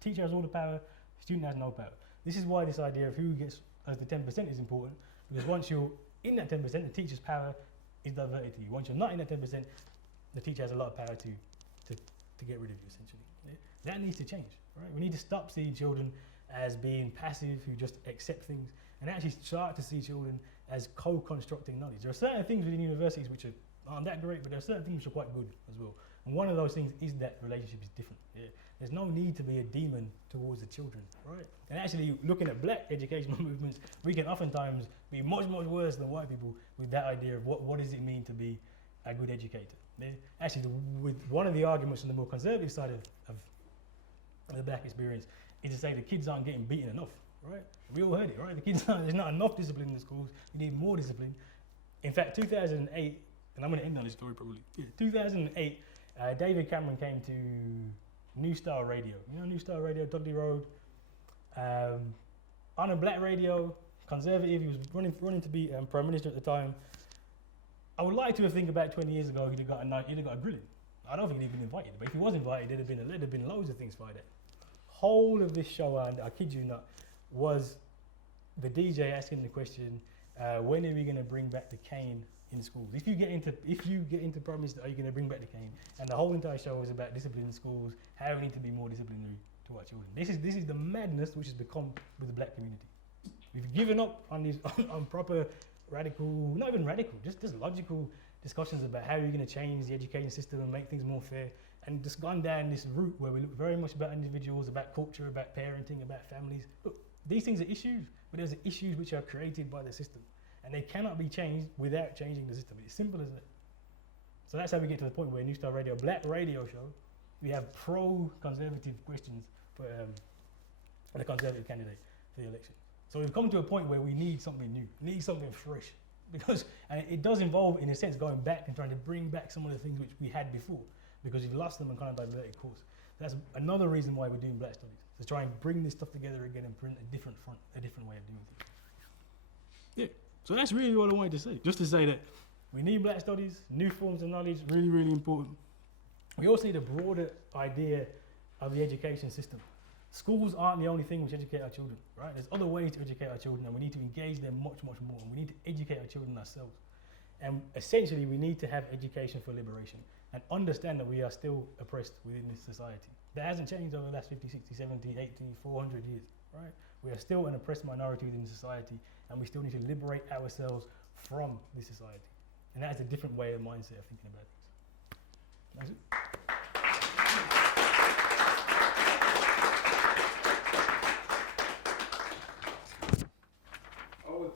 teacher has all the power, student has no power. This is why this idea of who gets as the 10% is important, because once you're in that 10%, the teacher's power is diverted to you. Once you're not in that 10%, the teacher has a lot of power to get rid of you, essentially. Yeah? That needs to change, right? We need to stop seeing children as being passive, who just accept things, and actually start to see children as co-constructing knowledge. There are certain things within universities which aren't that great, but there are certain things which are quite good as well. And one of those things is that relationship is different. Yeah? There's no need to be a demon towards the children, right? And actually, looking at black educational movements, we can oftentimes be much, much worse than white people with that idea of what does it mean to be a good educator. Yeah? Actually, with one of the arguments on the more conservative side of the black experience is to say the kids aren't getting beaten enough, right? We all heard it, right? There's not enough discipline in the schools. You need more discipline. In fact, 2008, and I'm going to end on this story probably. Yeah, 2008, David Cameron came to New Star Radio. You know New Star Radio, Dudley Road. On a black radio, conservative. He was running to be Prime Minister at the time. I would like to have think about 20 years ago he'd have got a grilling. I don't think he'd been invited, but if he was invited, there'd have been loads of things by that. Whole of this show, and I kid you not, was the DJ asking the question, when are we going to bring back the cane in schools? If you get into Prime Minister, are you going to bring back the cane? And the whole entire show was about discipline in schools, how we need to be more disciplinary to our children. This is the madness which has become with the black community. We've given up on these on proper radical, not even radical, just logical discussions about how we're going to change the education system and make things more fair, and just gone down this route where we look very much about individuals, about culture, about parenting, about families. Look, these things are issues, but there's issues which are created by the system, and they cannot be changed without changing the system. It's simple as that. So that's how we get to the point where New Star Radio, black radio show, we have pro-conservative questions for the conservative candidate for the election. So we've come to a point where we need something new, need something fresh, because and it does involve, in a sense, going back and trying to bring back some of the things which we had before, because we've lost them and kind of diverted course. That's another reason why we're doing Black Studies, to try and bring this stuff together again and print a different way of doing things. Yeah, so that's really what I wanted to say, just to say that we need Black Studies, new forms of knowledge, really, really important. We also need a broader idea of the education system. Schools aren't the only thing which educate our children, right? There's other ways to educate our children, and we need to engage them much, much more. And we need to educate our children ourselves. And essentially, we need to have education for liberation and understand that we are still oppressed within this society. That hasn't changed over the last 50, 60, 70, 80, 400 years, right? We are still an oppressed minority within society, and we still need to liberate ourselves from this society. And that is a different way of mindset of thinking about things. That's it.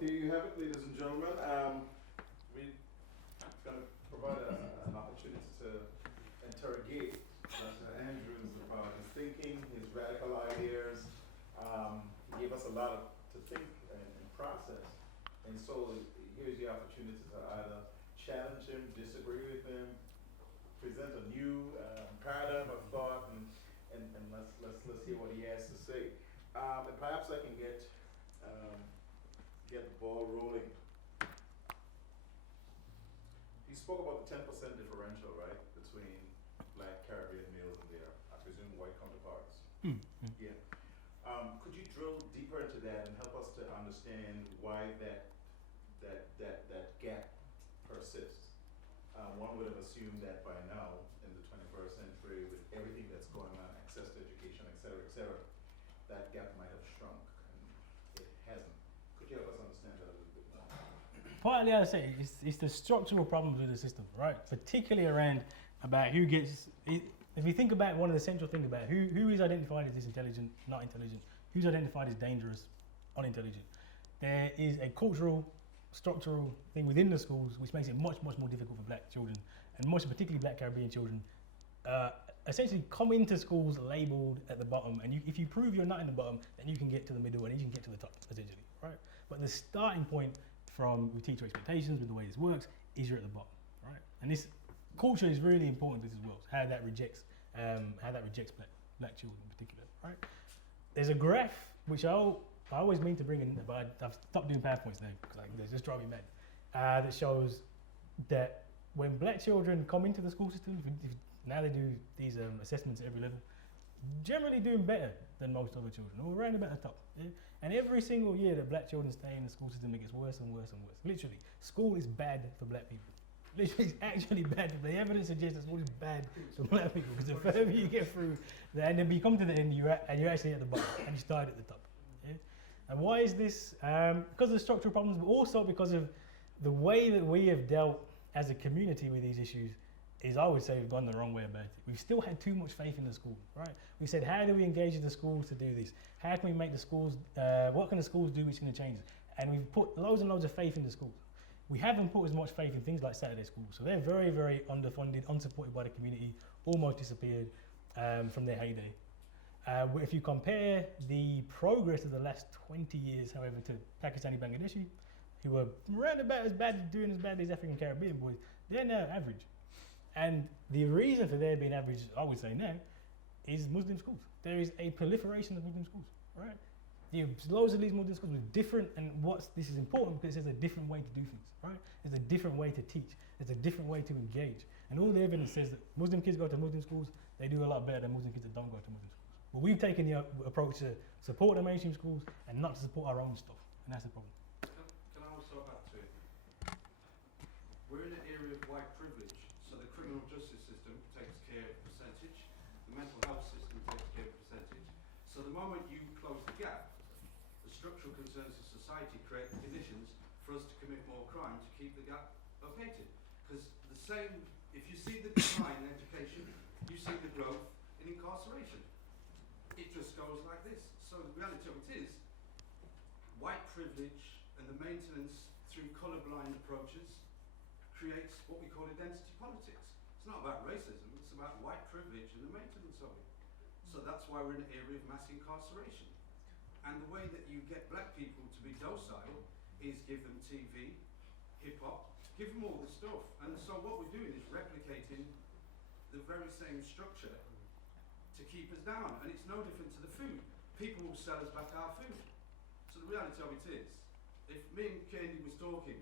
There you have it, ladies and gentlemen. We're going to provide an opportunity gave us a lot to think and process. And so here's the opportunity to either challenge him, disagree with him, present a new paradigm of thought, and let's hear what he has to say. And perhaps I can get the ball rolling. He spoke about the 10% differential, right, between Black Caribbean males and their, I presume, white counterparts. Yeah. Could you drill deeper into that and help us to understand why that gap persists? One would have assumed that by now, in the 21st century, with everything that's going on, access to education, et cetera, that gap might have shrunk, and it hasn't. Could you help us understand that a little bit more? Partly, I say it's the structural problems with the system, right? Particularly around about who gets. If you think about one of the central things about who is identified as intelligent, not intelligent, who's identified as dangerous, unintelligent, there is a cultural, structural thing within the schools which makes it much more difficult for Black children, and most particularly Black Caribbean children, essentially come into schools labelled at the bottom, and if you prove you're not in the bottom, then you can get to the middle and you can get to the top, essentially, right? But the starting point from with teacher expectations, with the way this works, is you're at the bottom, right? And this culture is really important to this as well, how that rejects black children in particular, right? There's a graph which I always mean to bring in, but I've stopped doing PowerPoints now because they just drive me mad. That shows that when Black children come into the school system, if now they do these assessments at every level, generally doing better than most other children, or around about the top. Yeah? And every single year that Black children stay in the school system, it gets worse and worse and worse. Literally, school is bad for Black people. Literally, it's actually bad. The evidence suggests that school is bad for Black people, because the further you get through, and then you come to the end, you're actually at the bottom, and you start at the top. Yeah? And why is this? Because of the structural problems, but also because of the way that we have dealt as a community with these issues. Is, I would say, we've gone the wrong way about it. We've still had too much faith in the school, right? We said, how do we engage the schools to do this? How can we make the schools, what can the schools do which is going to change it? And we've put loads and loads of faith in the schools. We haven't put as much faith in things like Saturday schools. So they're very, very underfunded, unsupported by the community, almost disappeared from their heyday. If you compare the progress of the last 20 years, however, to Pakistani Bangladeshi, who were around about as bad, doing as badly as African Caribbean boys, they're now average. And the reason for their being average, I would say now, is Muslim schools. There is a proliferation of Muslim schools, right? There's loads of these Muslim schools with different, and this is important because there's a different way to do things, right? There's a different way to teach. There's a different way to engage. And all the evidence says that Muslim kids go to Muslim schools, they do a lot better than Muslim kids that don't go to Muslim schools. But we've taken the approach to support the mainstream schools and not to support our own stuff, and that's the problem. Can I also add to it? We're in an area of white privilege. So the criminal justice system takes care of percentage, the mental health system takes care of percentage. So the moment you close the gap, the structural concerns of society create conditions for us to commit more crime to keep the gap located. Because the same, if you see the decline in education, you see the growth in incarceration. It just goes like this. So the reality of it is, white privilege and the maintenance through colourblind approaches creates what we call identity politics. It's not about racism, it's about white privilege and the maintenance of it. So that's why we're in an area of mass incarceration. And the way that you get Black people to be docile is give them TV, hip-hop, give them all the stuff. And so what we're doing is replicating the very same structure to keep us down. And it's no different to the food. People will sell us back our food. So the reality of it is, if me and Candy was talking,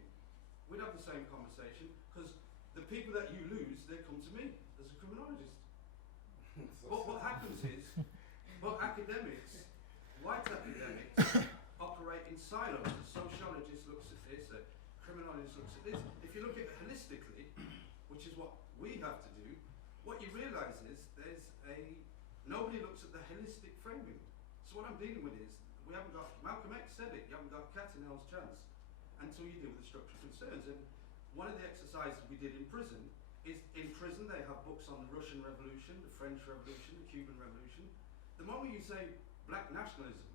we'd have the same conversation, because the people that you lose, they come to me as a criminologist. But what happens is, academics, white academics, operate in silos. A sociologist looks at this, a criminologist looks at this. If you look at it holistically, which is what we have to do, what you realise is nobody looks at the holistic framing. So what I'm dealing with is, we haven't got, Malcolm X said it, you haven't got cat in hell's chance until you deal with the structural concerns. And one of the exercises we did in prison is, in prison they have books on the Russian Revolution, the French Revolution, the Cuban Revolution. The moment you say Black nationalism,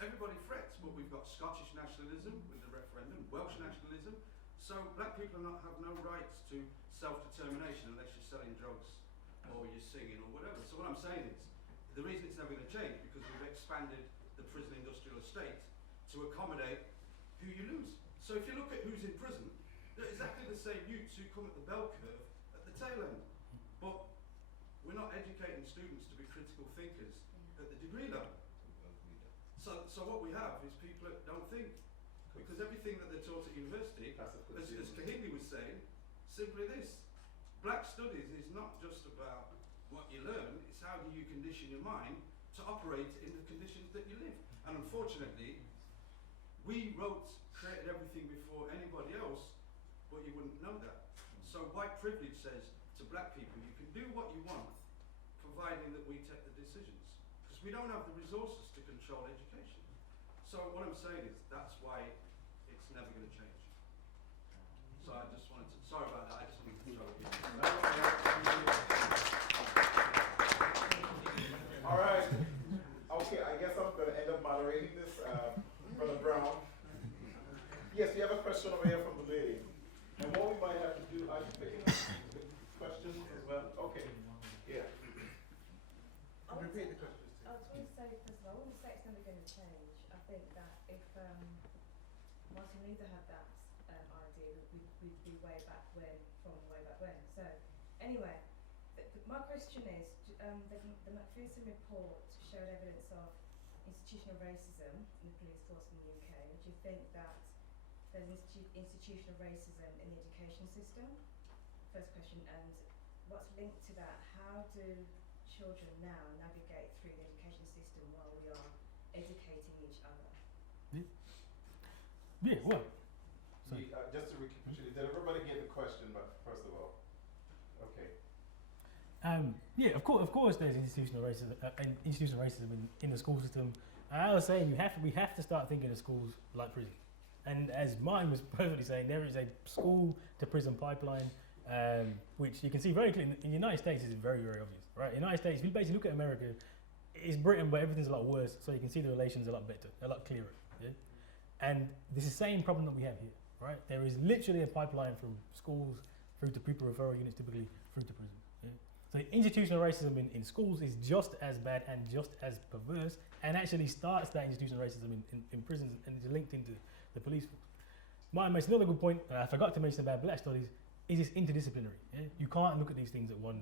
everybody frets, but we've got Scottish nationalism with the referendum, Welsh nationalism. So Black people have no rights to self-determination unless you're selling drugs or you're singing or whatever. So what I'm saying is, the reason it's never going to change because we've expanded the prison industrial estate to accommodate who you lose. So if you look at who's in prison, they're exactly the same youths who come at the bell curve at the tail end. But we're not educating students to be critical thinkers at the degree level. So what we have is people that don't think. Because everything that they're taught at university, as Kahindi was saying, simply this. Black studies is not just about what you learn, it's how do you condition your mind to operate in the conditions that you live. And unfortunately, we created everything before anybody else, but you wouldn't know that. So white privilege says to black people, you can do what you want, providing that we take the decisions. Because we don't have the resources to control education. So what I'm saying is, that's why it's never going to change. So I just wanted to, sorry about that, I just wanted to throw it in. All right. Okay, I guess I'm going to end up moderating this. Brother Brown. Yes, we have a question over here from the lady. And what we might have to do, are you picking up the questions as well? Okay. Yeah. Repeat the question. I was going to say, first of all, I wouldn't say it's never going to change. I think that if Martin Luther had that idea, that we'd be way back when, from way back when. So, anyway, my question is, the Macpherson report showed evidence of institutional racism in the police force in the UK. Do you think that there's institutional racism in the education system? First question. And what's linked to that, how do children now navigate through the education system while we are educating each other? Yeah, what? So, Just to recapitulate, did everybody get the question, but first of all? Okay. yeah, of course, there's institutional racism in the school system. And I was saying we have to start thinking of schools like prison. And as mine was perfectly saying, there is a school to prison pipeline, which you can see very clearly. In the United States, it's very, very obvious, right? In the United States, if you basically look at America, it's Britain, but everything's a lot worse. So you can see the relations a lot better, a lot clearer. Yeah? And this is the same problem that we have here, right? There is literally a pipeline from schools through to pupil referral units, typically through to prison. Yeah? So institutional racism in schools is just as bad and just as perverse, and actually starts that institutional racism in prisons, and is linked into the police force. Mine makes another good point, I forgot to mention about black studies, is it's interdisciplinary. Yeah? You can't look at these things at one.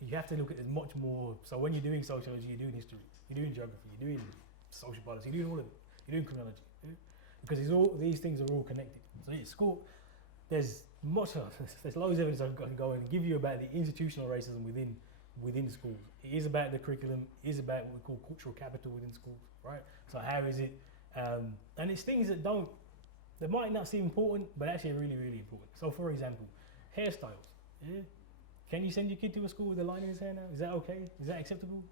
You have to look at it much more. So when you're doing sociology, you're doing history, you're doing geography, you're doing social policy, you're doing all of it. You're doing criminology. Yeah? Because these things are all connected. So yeah, school, there's loads of evidence I can go and give you about the institutional racism within schools. It is about the curriculum, it is about what we call cultural capital within schools, right? So how is it, and it's things that might not seem important, but actually are really, really important. So for example, hairstyles. Yeah? Can you send your kid to a school with a line in his hair now? Is that okay? Is that acceptable?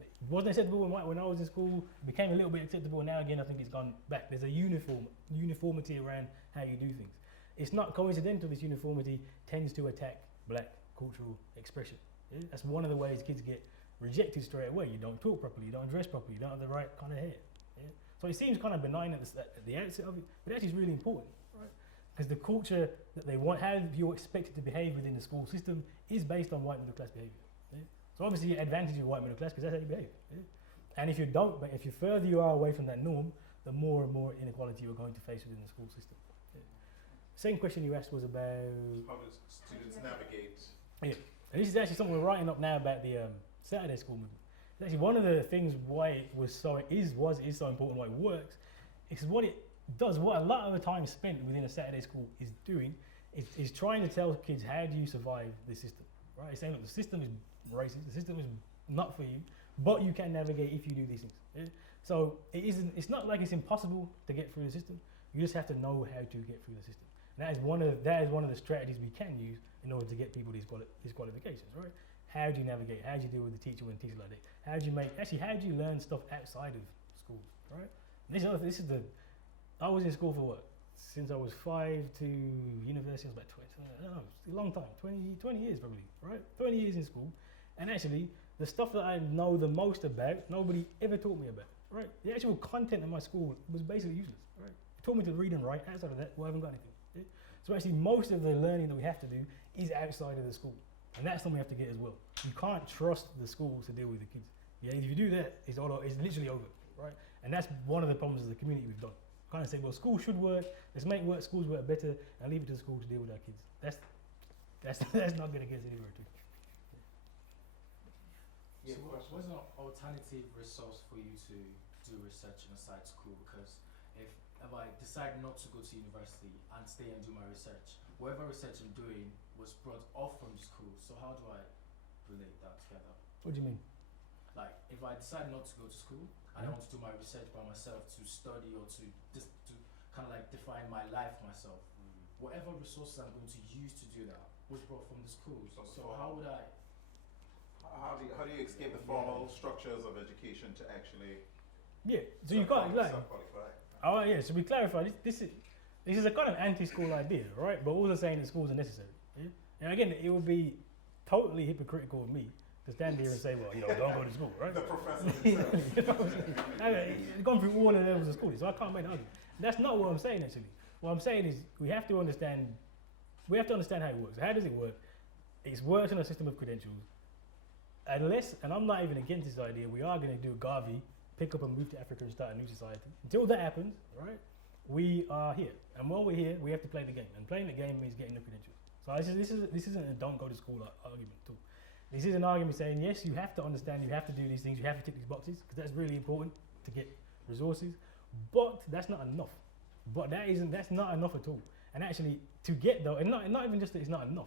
It wasn't acceptable when I was in school. It became a little bit acceptable. Now again, I think it's gone back. There's a uniformity around how you do things. It's not coincidental. This uniformity tends to attack black cultural expression. Yeah? That's one of the ways kids get rejected straight away. You don't talk properly. You don't dress properly. You don't have the right kind of hair. Yeah? So it seems kind of benign at the outset of it, but actually it's really important, right? Because the culture that they want, how you're expected to behave within the school system, is based on white middle class behaviour. Yeah? So obviously you advantage your white middle class because that's how you behave. Yeah? And if you don't, but if you further you are away from that norm, the more and more inequality you're going to face within the school system. Yeah? Second question you asked was about How do students navigate? Yeah, and this is actually something we're writing up now about the Saturday school movement. It's actually one of the things why it is so important, why it works, is what it does. What a lot of the time spent within a Saturday school is doing is trying to tell kids, how do you survive this system, right? It's saying, look, the system is racist, the system is not for you, but you can navigate if you do these things. Yeah? So it's not like it's impossible to get through the system. You just have to know how to get through the system. And that is one of the strategies we can use in order to get people these qualifications, right? How do you navigate? How do you deal with the teacher when the teacher's like that? How do you learn stuff outside of school, right? I was in school for what? Since I was 5 to university, I was about 20, I don't know, it's a long time, 20 years probably, right? 20 years in school. And actually, the stuff that I know the most about, nobody ever taught me about, right? The actual content of my school was basically useless, right? It taught me to read and write. Outside of that, well, I haven't got anything. Yeah? So actually, most of the learning that we have to do is outside of the school. And that's something we have to get as well. You can't trust the schools to deal with the kids. Yeah, if you do that, it's literally over. right? And that's one of the problems as a community we've done. Kind of say, well, schools should work. Let's make schools work better, and leave it to the school to deal with our kids. That's not going to get us anywhere. Too. So what's an alternative resource for you to do research inside school? Because if I decide not to go to university and stay and do my research, whatever research I'm doing was brought off from school. So how do I relate that together? What do you mean? Like, if I decide not to go to school and I want to do my research by myself to study or to kind of like define my life myself, whatever resources I'm going to use to do that was brought from the school. So how would I? How do you escape the formal structures of education to actually Yeah, so you can't like. self-qualify? Oh yeah, so we clarify this is a kind of anti-school idea, right? But also saying that schools are necessary. Yeah? And again, it would be totally hypocritical of me to stand here and say, well, don't go to school, right? The professor himself. I've gone through all the levels of schooling, so I can't make that argument. That's not what I'm saying actually. What I'm saying is we have to understand how it works. How does it work? It works on a system of credentials. Unless, and I'm not even against this idea, we are going to do a Garvey, pick up and move to Africa and start a new society. Until that happens, right, we are here. And while we're here, we have to play the game. And playing the game means getting the credentials. So this isn't a don't go to school argument too. This is an argument saying, yes, you have to understand, you have to do these things, you have to tick these boxes, because that's really important to get resources. But that's not enough. That's not enough at all. And actually, to get though, and not even just that it's not enough,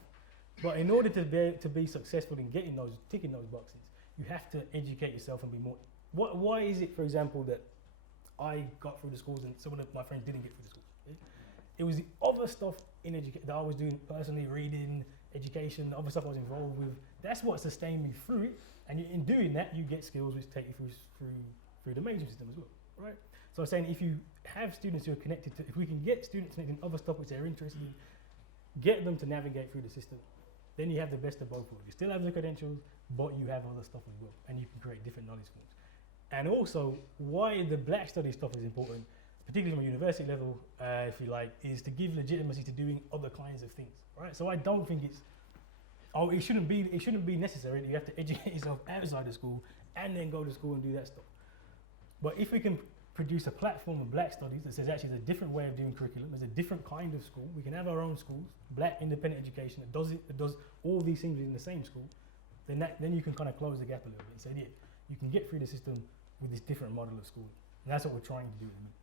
but in order to be successful in ticking those boxes, you have to educate yourself and be more. Why is it, for example, that I got through the schools and some of my friends didn't get through the schools? Yeah? It was the other stuff in education that I was doing personally, reading, education, the other stuff I was involved with. That's what sustained me through it. And in doing that, you get skills which take you through the mainstream system as well, right? So I'm saying if you have students who are connected to, if we can get students connected in other stuff which they're interested in, get them to navigate through the system, then you have the best of both worlds. You still have the credentials, but you have other stuff as well, and you can create different knowledge forms. And also, why the Black Studies stuff is important, particularly from a university level, if you like, is to give legitimacy to doing other kinds of things, right? So I don't think it shouldn't be necessary that you have to educate yourself outside of school and then go to school and do that stuff. But if we can produce a platform of Black Studies that says actually there's a different way of doing curriculum, there's a different kind of school, we can have our own schools, Black independent education that does all these things in the same school, then you can kind of close the gap a little bit and say, yeah, you can get through the system with this different model of schooling. And that's what we're trying to do at the moment.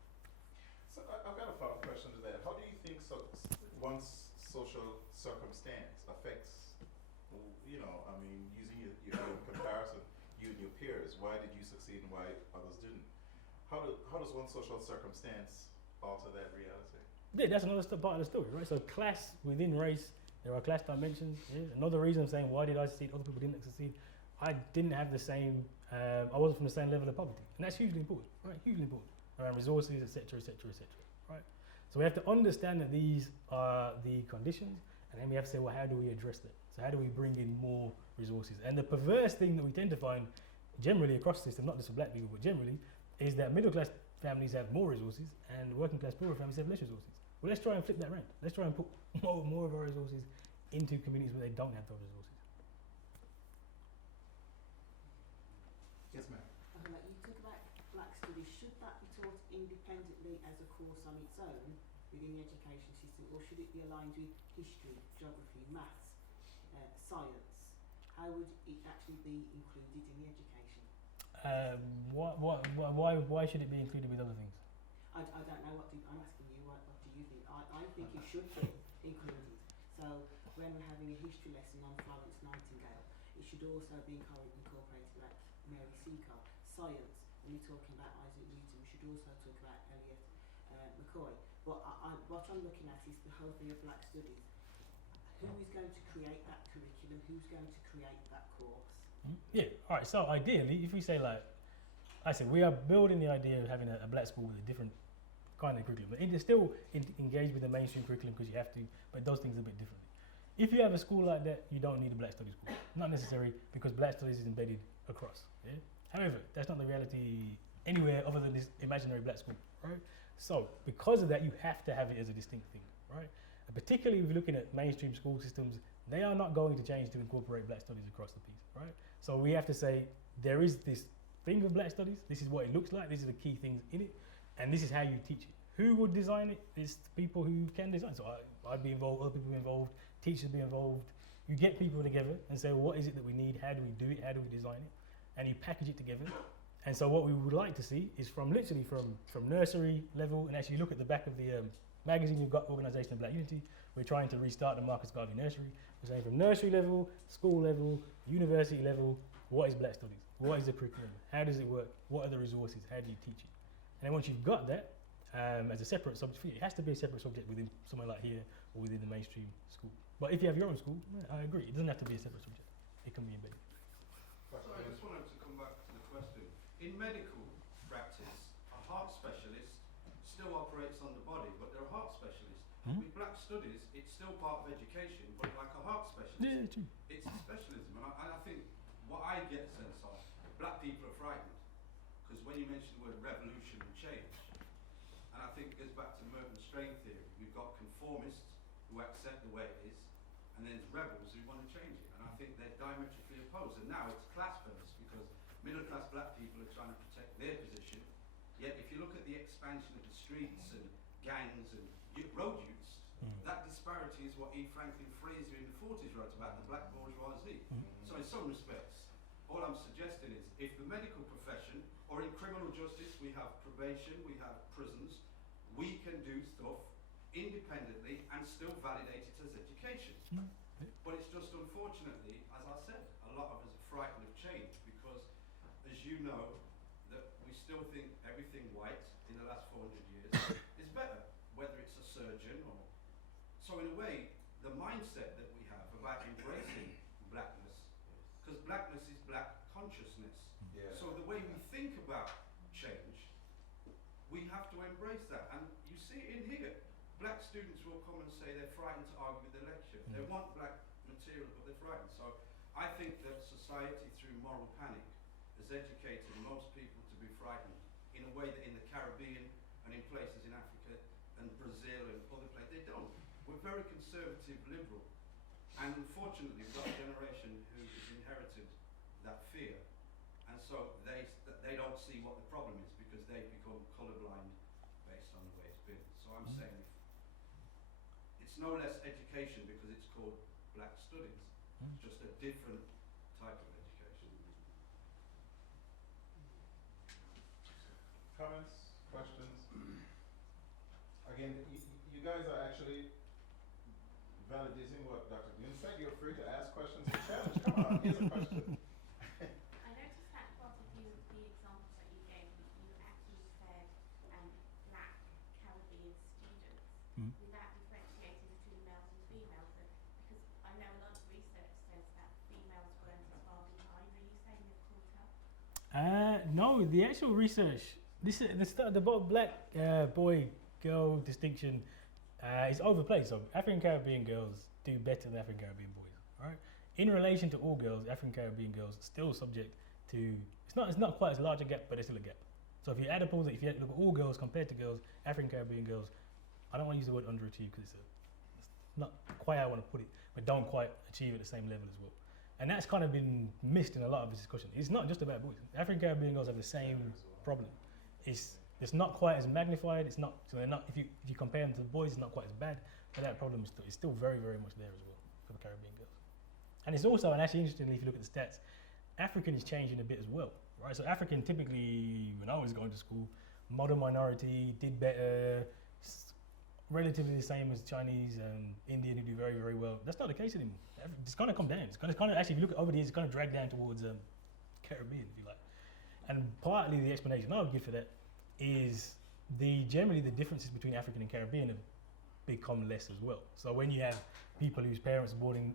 So I've got a follow-up question to that. How do you think one's social circumstance affects, using your comparison, you and your peers, why did you succeed and why others didn't? How does one's social circumstance alter that reality? Yeah, that's another part of the story, right? So class within race, there are class dimensions. Yeah? Another reason I'm saying why did I succeed, other people didn't succeed. I didn't have the same, I wasn't from the same level of poverty. And that's hugely important, right? Hugely important. Around resources, etc., right? So we have to understand that these are the conditions, and then we have to say, well, how do we address that? So how do we bring in more resources? And the perverse thing that we tend to find generally across the system, not just for Black people, but generally, is that middle class families have more resources and working class poorer families have less resources. Well, let's try and flip that around. Let's try and put more of our resources into communities where they don't have those resources. Yes, ma'am. Okay, like you talk about Black Studies, should that be taught independently as a course on its own within the education system, or should it be aligned with history, geography, maths, science? How would it actually be included in the education? Why should it be included with other things? I don't know. I'm asking you. What do you think? I think it should be included. So when we're having a history lesson on Florence Nightingale, it should also be incorporated like Mary Seacole. Science, when you're talking about Isaac Newton, we should also talk about Elliot McCoy. But what I'm looking at is the whole thing of Black Studies. Who is going to create that curriculum? Who's going to create that course? Yeah, all right, so ideally, if we say like, I said, we are building the idea of having a Black school with a different kind of curriculum. But it is still engaged with the mainstream curriculum because you have to, but it does things a bit differently. If you have a school like that, you don't need a Black Studies school. Not necessary, because Black Studies is embedded across. Yeah? However, that's not the reality anywhere other than this imaginary Black school, right? So, because of that, you have to have it as a distinct thing, right? And particularly if you're looking at mainstream school systems, they are not going to change to incorporate Black Studies across the piece, right? So we have to say there is this thing of Black Studies. This is what it looks like. These are the key things in it, and this is how you teach it. Who would design it? It's the people who can design. So I'd be involved, other people be involved, teachers be involved. You get people together and say, well, what is it that we need? How do we do it? How do we design it? And you package it together. And so what we would like to see is from literally from nursery level, and actually look at the back of the magazine you've got, Organisation of Black Unity. We're trying to restart the Marcus Garvey Nursery. We're saying from nursery level, school level, university level, what is Black Studies? What is the curriculum? How does it work? What are the resources? How do you teach it? And then once you've got that, as a separate subject for you, it has to be a separate subject within somewhere like here or within the mainstream school. But if you have your own school, I agree, it doesn't have to be a separate subject. It can be embedded. Sorry, I just wanted to come back to the question. In medical practice, a heart specialist still operates on the body, but they're a heart specialist. With Black Studies, it's still part of education, but like a heart specialist. Yeah, true. It's a specialism, and I think what I get a sense of, black people are frightened, because when you mention the word revolution and change, and I think it goes back to Merton strain theory, we've got conformists who accept the way it is, and then there's rebels who want to change it, and I think they're diametrically opposed, and now it's class-based, because middle-class black people are trying to protect their position, yet if you look at the expansion of the streets and gangs and road use, that disparity is what E. Franklin Fraser in the 40s wrote about, the black bourgeoisie. So in some respects, all I'm suggesting is, if the medical profession, or in criminal justice, we have probation, we have prisons, we can do stuff independently and still validate it as education. But it's just unfortunately, as I said, a lot of us are frightened of change because, as you know, that we still think everything white in the last 400 years is better, whether it's a surgeon or... So in a way, the mindset that we have about embracing blackness, because blackness is black consciousness. Yeah. So the way we think about change, we have to embrace that. And you see it in here. Black students will come and say they're frightened to argue with the lecture. They want black material, but they're frightened. So I think that society, through moral panic, has educated most people to be frightened in a way that in the Caribbean and in places in Africa and Brazil and other places, they don't. We're very conservative, liberal. And unfortunately, we've got a generation who has inherited that fear. And so they don't see what the problem is because they've become colourblind based on the way it's been. So I'm saying it's no less education because it's called Black Studies. It's just a different type of education. Comments, questions? Again, you guys are actually validating what Dr. Dean said. You're free to ask questions or challenge. Come on, here's a question. I noticed that part of the examples that you gave, you actually said black Caribbean students without differentiating between males and females. Because I know a lot of research says that females weren't as far behind. Are you saying they've caught up? No, the actual research, the black boy girl distinction is overplayed. So African Caribbean girls do better than African Caribbean boys. Right? In relation to all girls, African Caribbean girls still subject to it's not quite as large a gap, but there's still a gap. So if you add up all if you look at all girls compared to girls, African Caribbean girls, I don't want to use the word underachieve because it's not quite how I want to put it, but don't quite achieve at the same level as well. And that's kind of been missed in a lot of this discussion. It's not just about boys. African Caribbean girls have the same problem. It's not quite as magnified. It's not so they're not. If you compare them to the boys, it's not quite as bad. But that problem is still very very much there as well for the Caribbean girls. And it's also, and actually interestingly, if you look at the stats, African is changing a bit as well, right? So African typically, when I was going to school, model minority did better, relatively the same as Chinese and Indian who do very very well. That's not the case anymore. It's going to come down. It's going to actually, if you look at over the years, it's going to drag down towards Caribbean, if you like. And partly the explanation I would give for that is generally the differences between African and Caribbean have become less as well. So when you have people whose parents are born in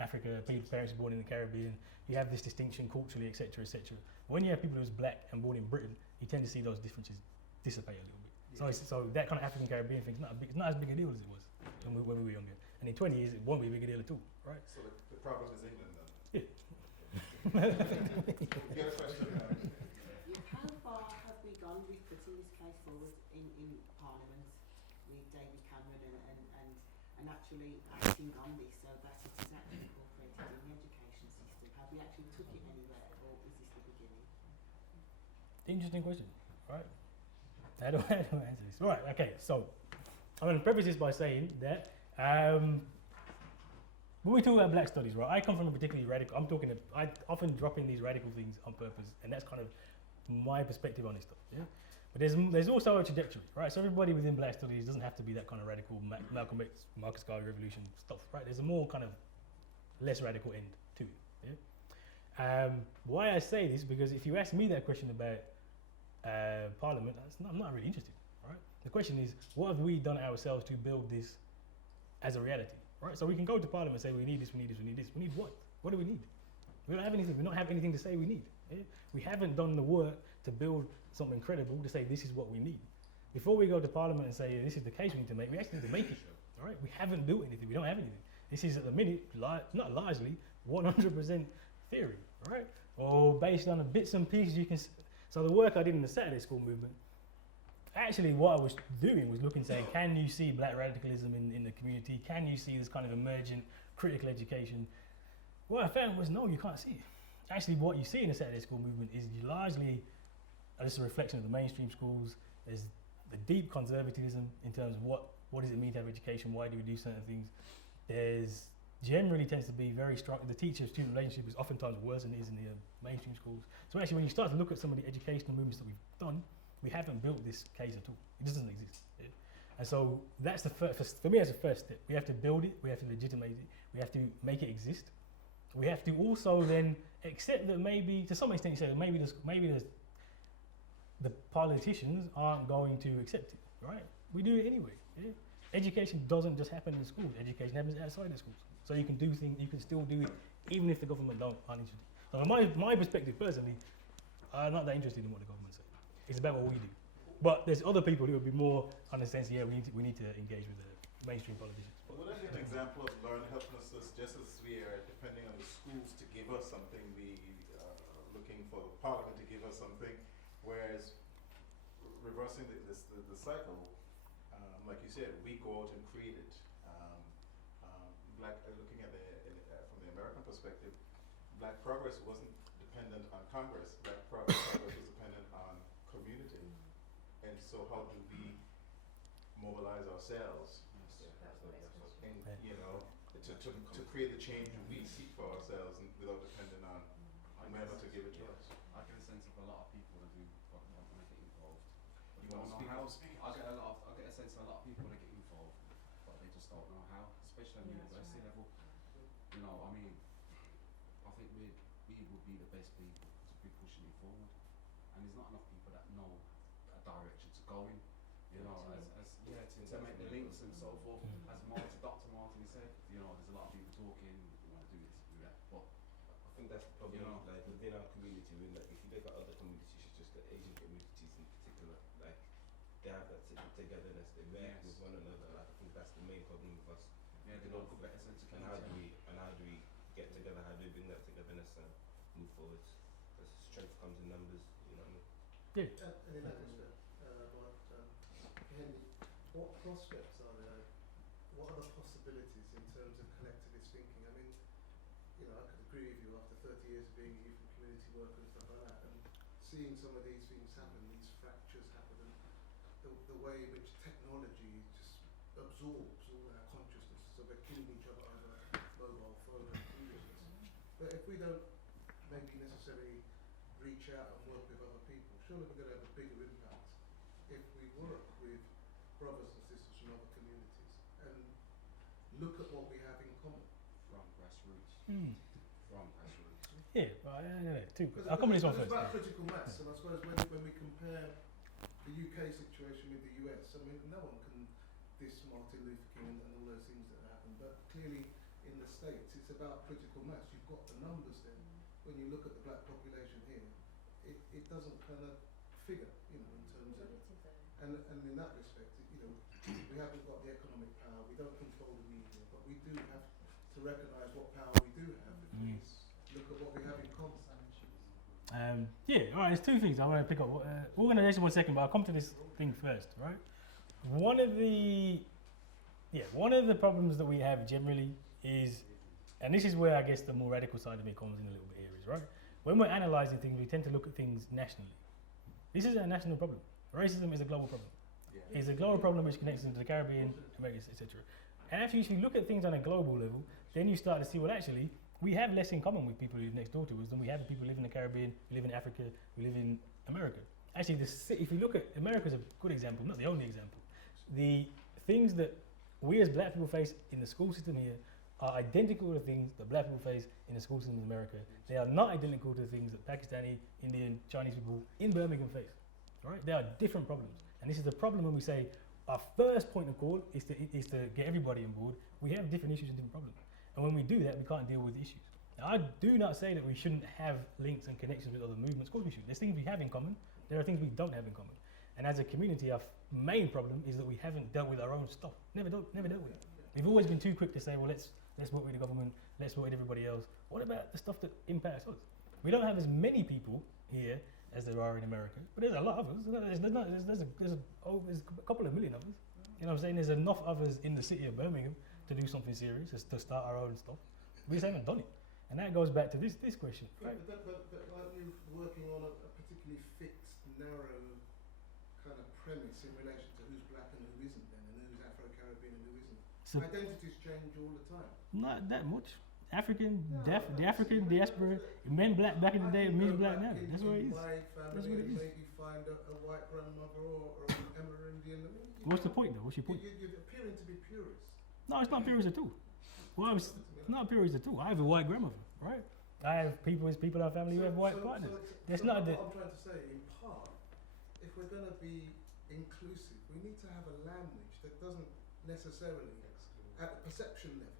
Africa, people's parents are born in the Caribbean, you have this distinction culturally, etc., etc. When you have people who's black and born in Britain, you tend to see those differences dissipate a little bit. So that kind of African Caribbean thing it's not as big a deal as it was when we were younger. And in 20 years, it won't be a big a deal at all, right? So the problem is England then? Yeah. You got a question? How far have we gone with putting this case forward in Parliament with David Cameron and actually acting on this so that it is actually incorporated in the education system? Have we actually took it anywhere, or is this the beginning? Interesting question, right? How do I answer this? Right, okay, so I'm going to preface this by saying that when we talk about black studies, right, I come from a particularly radical, I often drop in these radical things on purpose, and that's kind of my perspective on this stuff, yeah? But there's also a trajectory, right? So everybody within black studies doesn't have to be that kind of radical Malcolm X, Marcus Garvey revolution stuff, right? There's a more kind of less radical end to it, yeah? Why I say this, because if you ask me that question about Parliament, I'm not really interested, right? The question is, what have we done ourselves to build this as a reality, right? So we can go to Parliament and say, we need this, we need this, we need this. We need what? What do we need? We don't have anything. We don't have anything to say we need. Yeah? We haven't done the work to build something credible to say this is what we need. Before we go to Parliament and say this is the case we need to make, we actually need to make it, all right? We haven't built anything. We don't have anything. This is at the minute, not largely, 100% theory, right? Or based on the bits and pieces you can. So the work I did in the Saturday School movement, actually what I was doing was looking, saying, can you see black radicalism in the community? Can you see this kind of emergent critical education? What I found was, no, you can't see it. Actually, what you see in the Saturday School movement is largely just a reflection of the mainstream schools. There's the deep conservatism in terms of what does it mean to have education? Why do we do certain things? There's generally tends to be very strong. The teacher-student relationship is oftentimes worse than it is in the mainstream schools. So actually, when you start to look at some of the educational movements that we've done, we haven't built this case at all. It just doesn't exist. Yeah? And so that's the first, for me, that's the first step. We have to build it. We have to legitimate it. We have to make it exist. We have to also then accept that maybe, to some extent, you say that maybe the politicians aren't going to accept it, right? We do it anyway. Yeah? Education doesn't just happen in schools. Education happens outside the schools. So you can do things, you can still do it, even if the government aren't interested. So from my perspective, personally, I'm not that interested in what the government says. It's about what we do. But there's other people who would be more on the sense, yeah, we need to engage with the mainstream politicians. Would that be an example of learned helplessness, just as we are depending on the schools to give us something, we are looking for the Parliament to give us something, whereas reversing the cycle, like you said, we go out and create it. Looking at from the American perspective, Black progress wasn't dependent on Congress. Black progress was dependent on community. And so, how do we mobilize ourselves? To create the change we seek for ourselves, and without depending on whoever to give it to us. I get a sense of a lot of people that do want to get involved. You want to speak how? I get a sense of a lot of people that get involved, but they just don't know how, especially at the university level. You know, I mean, I think we would be the best people to be pushing it forward, and there's not enough people that know a direction to go in. You know, to make the links and so forth. As Dr. Martin said, you know, there's a lot of people talking, we want to do this, do that, but I think that's the problem, like within our community, like if you look at other communities, it's just the Asian communities in particular, like they have that togetherness, they work with one another. Like, I think that's the main problem with us. yeah, they don't put better sense of And how do we get together? How do we bring that togetherness and move forward? Because strength comes in numbers, you know what I mean? Yeah. In that respect, Henry, what prospects are there? What are the possibilities in terms of collectivist thinking? I mean, you know, I could agree with you after 30 years of being a youth and community worker and stuff like that, and seeing some of these things happen, these fractures happen, and the way in which technology just absorbs all our consciousness, so we're killing each other over mobile phone and foolishness. But if we don't maybe necessarily reach out and work with other people, surely we're going to have a bigger impact if we work with brothers and sisters from other communities and look at what we have in common. from grassroots. From grassroots. Yeah, too. I'll come to this one It's first. about critical mass, and I suppose when we compare the UK situation with the US, I mean, no one can diss Martin Luther King and all those things that happened, but clearly in the States it's about critical mass. You've got the numbers there. When you look at the black population here, it doesn't kind of figure, you know, in terms of, and in that respect, you know, we haven't got the economic power, we don't control the media, but we do have to recognise what power we do have if we look at what we have in common. All right, there's two things I want to pick up. Organisation 1 second, but I'll come to this thing first, right? One of the problems that we have generally is, and this is where I guess the more radical side of me comes in a little bit here, is right? When we're analysing things, we tend to look at things nationally. This is a national problem. Racism is a global problem. It's a global problem which connects into the Caribbean, Americas, etc. And actually, if you look at things on a global level, then you start to see, well, actually, we have less in common with people who live next door to us than we have with people who live in the Caribbean, who live in Africa, who live in America. Actually, if you look at America, is a good example, not the only example. The things that we as black people face in the school system here are identical to the things that black people face in the school system in America. They are not identical to the things that Pakistani, Indian, Chinese people in Birmingham face. All right? They are different problems. And this is the problem when we say our first point of call is to get everybody on board. We have different issues and different problems. And when we do that, we can't deal with the issues. Now, I do not say that we shouldn't have links and connections with other movements. Of course we should. There's things we have in common. There are things we don't have in common. And as a community, our main problem is that we haven't dealt with our own stuff. Never dealt with it. We've always been too quick to say, well, let's work with the government, let's work with everybody else. What about the stuff that impacts us? We don't have as many people here as there are in America, but there's a lot of us. There's a couple of million of us. You know what I'm saying? There's enough of us in the city of Birmingham to do something serious, to start our own stuff. We just haven't done it. And that goes back to this question. Right. But aren't you working on a particularly fixed, narrow kind of premise in relation to who's black and who isn't then, and who's Afro-Caribbean and who isn't? So Identities change all the time. not that much. The African diaspora, men black back in the day, men black now. That's what it is. My That's what it is. maybe find a white grandmother or an Amerindian. I mean, What's the point though? What's your point? You're appearing to be purist. No, it's not purist at all. Well, it's not purist at all. I have a white grandmother, right? I have people in our family who have white partners. That's not what the. I'm trying to say, in part, if we're going to be inclusive, we need to have a language that doesn't necessarily, at the perception level,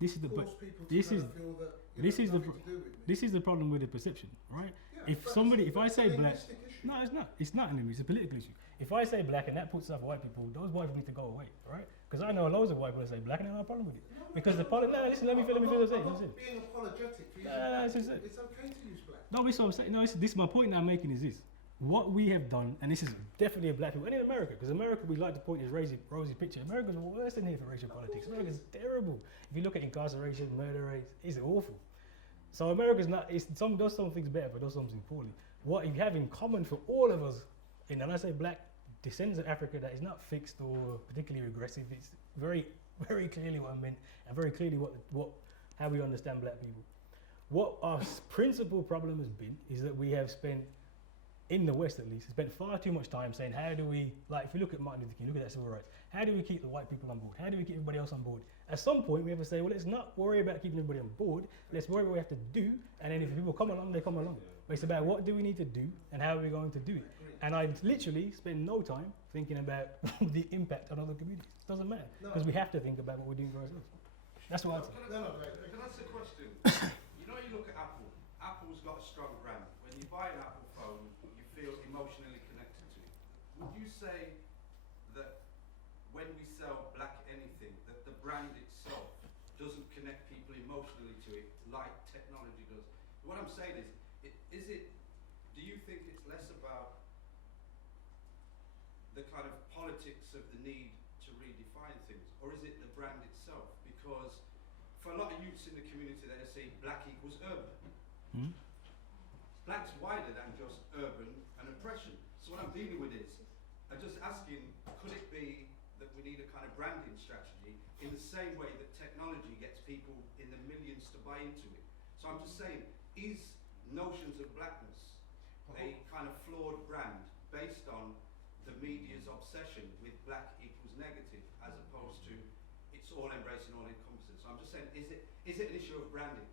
This is the. cause people to this kind is- of feel that this is the nothing to do with me. This is the problem with the perception, right? Yeah, if but somebody, it's if I a say black, linguistic issue. no, it's not. It's not an issue. It's a political issue. If I say black and that puts off white people, those white people need to go away, right? Because I know loads of white people that say black and they don't have a problem with it. Because the listen, let me finish what I'm I'm saying. not being apologetic for using No, black. it's just- It's okay to use black. No, this is what I'm saying. No, this my point that I'm making is this. What we have done, and this is definitely a black people, and in America, because America, we like to point this rosy picture. America's worse than here for racial politics. America's terrible. If you look at incarceration, murder rates, it's awful. So America's not, does some things better, but does some things poorly. What you have in common for all of us, and when I say black descendants of Africa, that is not fixed or particularly regressive. It's very, very clearly what I meant, and very clearly how we understand black people. What our principal problem has been is that we have spent, in the West at least, spent far too much time saying, how do we, like if you look at Martin Luther King, look at that civil rights, how do we keep the white people on board? How do we keep everybody else on board? At some point we have to say, well, let's not worry about keeping everybody on board, let's worry what we have to do, and then if people come along, they come along. But it's about what do we need to do, and how are we going to do it? And I literally spend no time thinking about the impact on other communities. Doesn't matter, because we have to think about what we're doing for ourselves. That's what I'd say. Can I ask a question? You know, you look at Apple. Apple's got a strong brand. When you buy an Apple phone, you feel emotionally connected to it. Would you say that when we sell black anything, that the brand itself doesn't connect people emotionally to it like technology does? What I'm saying is, do you think it's less about the kind of politics of the need to redefine things, or is it the brand itself? Because for a lot of youths in the community, they say black equals urban. Hmm? Black's wider than just urban and oppression. So what I'm dealing with is, I'm just asking, could it be that we need a kind of branding strategy in the same way that technology gets people in the millions to buy into it? So I'm just saying, is notions of blackness a kind of flawed brand based on the media's obsession with black equals negative, as opposed to it's all embracing, all encompassing? So I'm just saying, is it an issue of branding?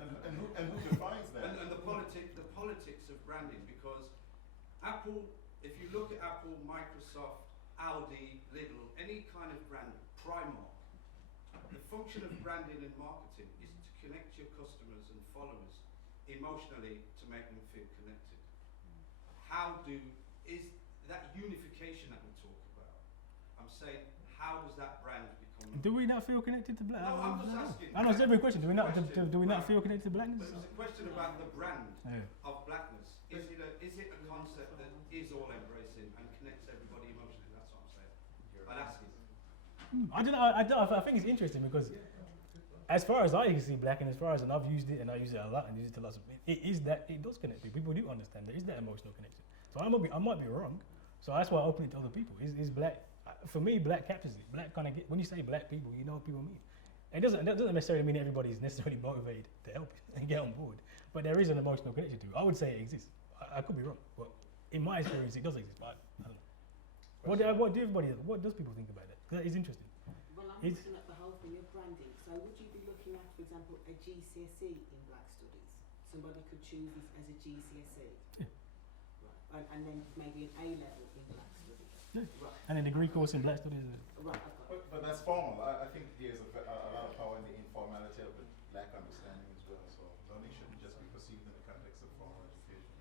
And who defines that? And the politics of branding, because Apple, if you look at Apple, Microsoft, Aldi, Lidl, any kind of brand, Primark, the function of branding and marketing is to connect your customers and followers emotionally to make them feel connected. Is that unification that we talk about? I'm saying, how does that brand become? Do we not feel connected to black? No, I'm just asking. I know it's every question. Do we not Question. feel connected to blackness? But it's a question about the brand Yeah. of blackness. Is it a concept that is all embracing and connects everybody emotionally? That's what I'm saying. I'd ask you. I don't know. I think it's interesting because as far as I can see black, and as far as, and I've used it, and I use it a lot, and use it to lots of, it is that, it does connect people. People do understand there is that emotional connection. So I might be wrong. So that's why I open it to other people. Is black, for me, black captures it. Black kind of when you say black people, you know what people mean. That doesn't necessarily mean everybody is necessarily motivated to help and get on board. But there is an emotional connection to it. I would say it exists. I could be wrong, but in my experience, it does exist. But I don't know. What does people think about that? 'Cause that is interesting. Well, I'm It's- looking at the whole thing of branding. So would you be looking at, for example, a GCSE in Black Studies? Somebody could choose this as a GCSE. Yeah. Right. And then maybe an A level in Black Studies. Yeah. Right. And then degree course in black studies. Right. I've got it. But that's formal. I think there's a lot of power in the informality of the black understanding as well. So learning shouldn't just be perceived in the context of formal education.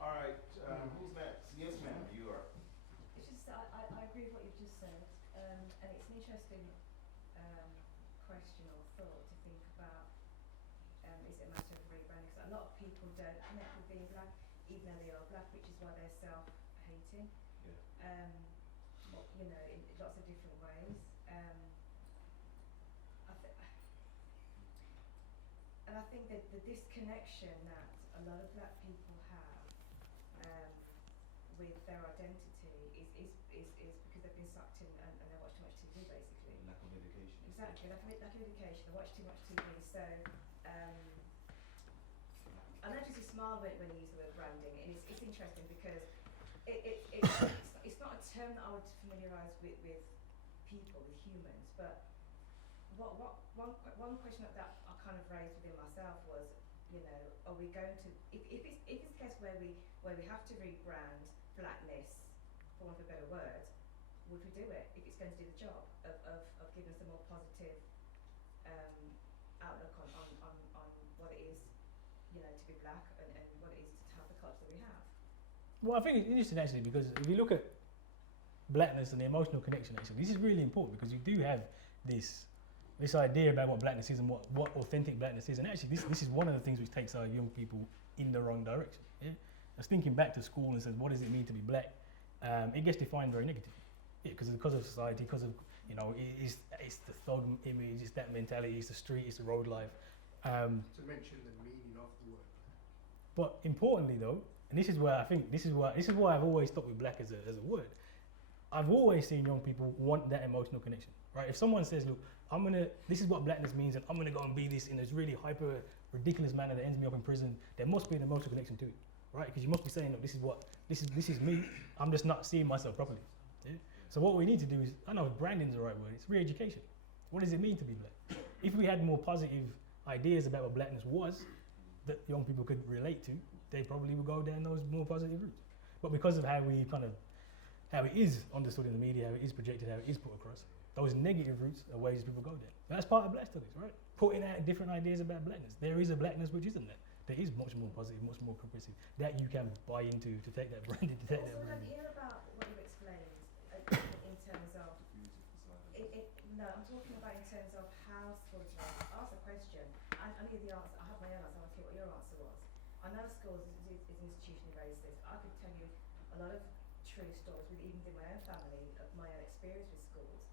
All right, who's next? Yes, ma'am, you are. It's just I agree with what you've just said, and it's an interesting question or thought to think about. Is it a matter of rebranding? Because a lot of people don't connect with being black, even though they are black, which is why they're self-hating. Yeah. You know, in lots of different ways. And I think that the disconnection that a lot of black people have with their identity is because they've been sucked in and they watch too much TV, basically. Lack of education. Exactly, lack of education. They watch too much TV. So I notice you smile when you use the word branding, and it's interesting because it's not a term that I would familiarise with people, with humans. But one question that I kind of raised within myself was, you know, are we going to, if it's a case where we have to rebrand blackness, for want of a better word, would we do it if it's going to do the job of giving us a more positive outlook on what it is, you know, to be black and what it is to have the culture that we have? Well, I think it's interesting actually, because if you look at blackness and the emotional connection, actually, this is really important because you do have this idea about what blackness is and what authentic blackness is, and actually this is one of the things which takes our young people in the wrong direction. Yeah? I was thinking back to school and says, what does it mean to be black? It gets defined very negatively. Yeah, because of society, because of, you know, it's the thug image, it's that mentality, it's the street, it's the road life. To mention the meaning of the word. But importantly though, and this is where I think this is why I've always stuck with black as a word. I've always seen young people want that emotional connection, right? If someone says, look, this is what blackness means, and I'm gonna go and be this in this really hyper ridiculous manner that ends me up in prison, there must be an emotional connection to it, right? Because you must be saying, look, this is me. I'm just not seeing myself properly. Yeah? So what we need to do is, I know branding is the right word. It's re-education. What does it mean to be black? If we had more positive ideas about what blackness was that young people could relate to, they probably would go down those more positive routes. But because of how it is understood in the media, how it is projected, how it is put across, those negative routes are ways people go down. That's part of black studies, right? Putting out different ideas about blackness. There is a blackness which isn't that. There is much more positive, much more progressive, that you can buy into to take that branding, to take that Also, branding. you know about what you explained in terms of, no, I'm talking about in terms of how schools ask a question. I knew the answer, I have my own answer, I want to hear what your answer was. I know schools is institutionally racist. I could tell you a lot of true stories, even within my own family, of my own experience with schools,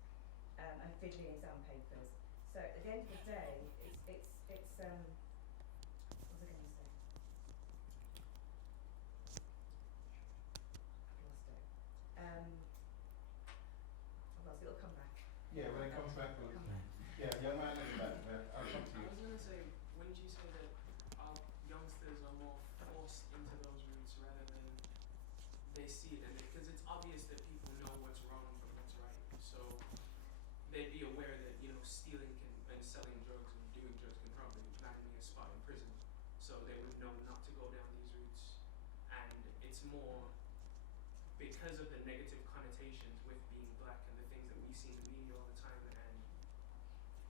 and fiddling exam papers. So at the end of the day, it's what was I going to say? I've lost it. It'll come back. Yeah, when it comes back, we'll, Come back. yeah, young man in the back, I'll come to I you. was going to say, wouldn't you say that our youngsters are more forced into those routes rather than they see it? Because it's obvious that people know what's wrong from what's right. So they'd be aware that, you know, stealing and selling drugs and doing drugs can probably land me a spot in prison. So they would know not to go down these routes. And it's more because of the negative connotations with being black and the things that we see in the media all the time, and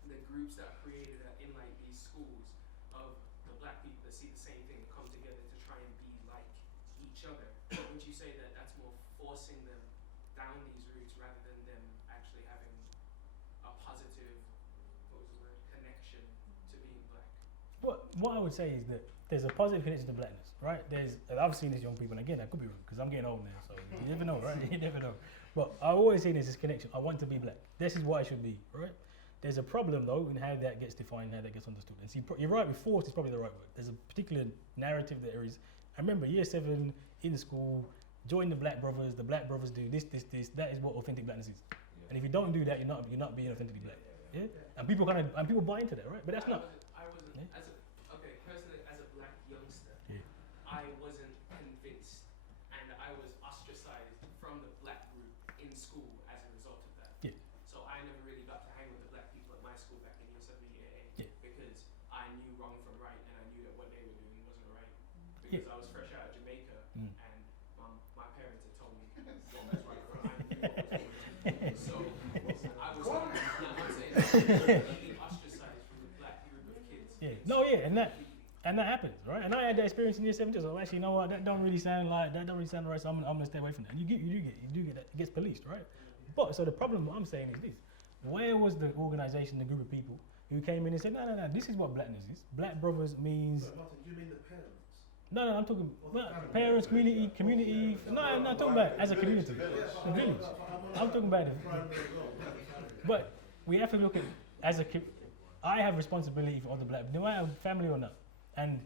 the groups that are created in like these schools of the black people that see the same thing come together to try and be like each other. Would you say that that's more forcing them down these routes rather than them actually having a positive, connection to being black? What I would say is that there's a positive connection to blackness, right? I've seen this young people, and again, I could be wrong because I'm getting old now, so you never know, right? You never know. But I always say there's this connection. I want to be black. This is what I should be, right? There's a problem though in how that gets defined, how that gets understood. And see, you're right with forced is probably the right word. There's a particular narrative that there is. I remember year 7 in school, join the Black Brothers. The Black Brothers do this. That is what authentic blackness is. And if you don't do that, you're not being authentically black. Yeah. And people buy into that, right? But that's not. I wasn't Yeah. as a personally as a black youngster. Yeah. I wasn't convinced, and I was ostracized from the black group in school as a result of that. Yeah. So I never really got to hang with the black people at my school back in year 7, year 8, Yeah. because I knew wrong from right, and I knew that what they were doing wasn't right. Because I was fresh out of Jamaica, Mm. and my parents had told me what was right from I knew what was right. So I was being ostracized from the black group of kids. Yeah. No, yeah, and that happens, right? And I had that experience in year 7 too. So actually, you know what? That don't really sound right. So I'm gonna stay away from that. And you do get that. It gets policed, right? But so the problem, what I'm saying is this: where was the organisation, the group of people who came in and said, no, this is what blackness is. Black brothers means. So, Martin, do you mean the parents? No, I'm talking parents, community. No, I'm not talking about as a community, the village. I'm talking about it. But we have to look at I have responsibility for other black. Do I have family or not? And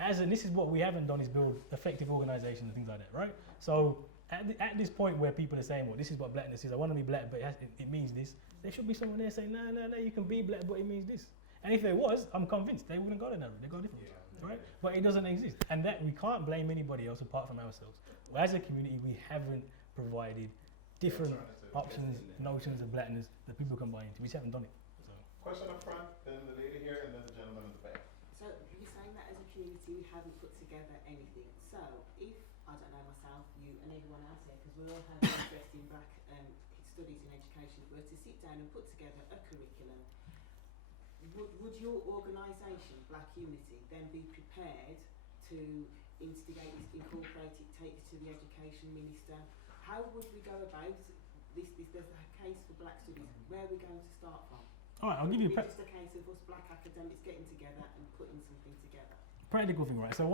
this is what we haven't done is build effective organisations and things like that, right? So at this point where people are saying, well, this is what blackness is. I want to be black, but it means this. There should be someone there saying, no, you can be black, but it means this. And if there was, I'm convinced they wouldn't go that route. They go different, right? But it doesn't exist, and that we can't blame anybody else apart from ourselves. As a community, we haven't provided different options, notions of blackness that people can buy into. We just haven't done it. So. Question up front, then the lady here, and then the gentleman in the back. So you're saying that as a community we haven't put together anything. So if, I don't know, myself, you and everyone else here, because we all have an interest in black studies and education, were to sit down and put together a curriculum, would your organisation, Black Unity, then be prepared to instigate this, incorporate it, take it to the Education Minister? How would we go about this? There's a case for black studies. Where are we going to start from? All right, I'll give you a just a case of us black academics getting together and putting something together. Practical thing, right? So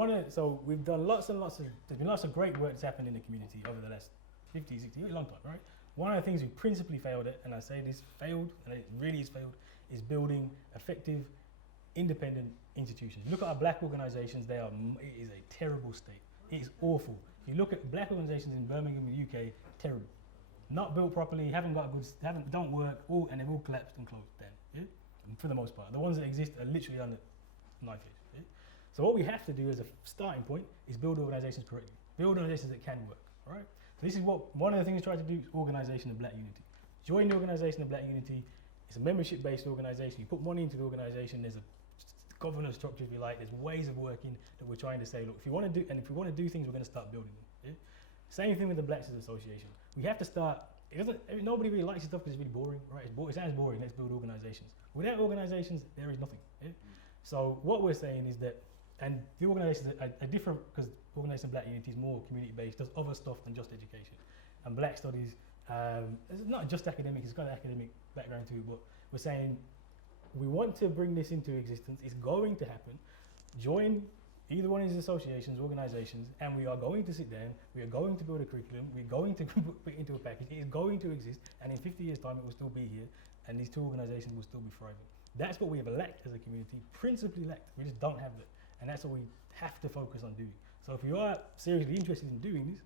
we've done lots and lots of. There's been lots of great work that's happened in the community over the last 50, 60 years, a long time, right? One of the things we principally failed at, and I say this failed, and it really is failed, is building effective, independent institutions. You look at our black organisations; it is a terrible state. It is awful. If you look at black organisations in Birmingham, the UK, terrible. Not built properly, don't work, and they've all collapsed and closed down. Yeah? And for the most part, the ones that exist are literally under knife edge. Yeah? So what we have to do as a starting point is build organisations correctly, build organisations that can work. All right. So this is what one of the things we try to do is organisation of Black Unity. Join the organisation of Black Unity. It's a membership-based organisation. You put money into the organisation. There's a governance structure, if you like. There's ways of working that we're trying to say, look, if we want to do things, we're going to start building them. Yeah? Same thing with the Blacks Association. We have to start. Nobody really likes this stuff because it's really boring, right? It sounds boring. Let's build organisations. Without organisations, there is nothing. Yeah? So what we're saying is that, and the organisations are different because Organisation Black Unity is more community-based, does other stuff than just education. And Black Studies, it's not just academic, it's got an academic background too, but we're saying we want to bring this into existence. It's going to happen. Join either one of these associations, organisations, and we are going to sit down, we are going to build a curriculum, we're going to put it into a package, it is going to exist, and in 50 years' time it will still be here, and these two organisations will still be thriving. That's what we have lacked as a community, principally lacked. We just don't have that, and that's what we have to focus on doing. So if you are seriously interested in doing this,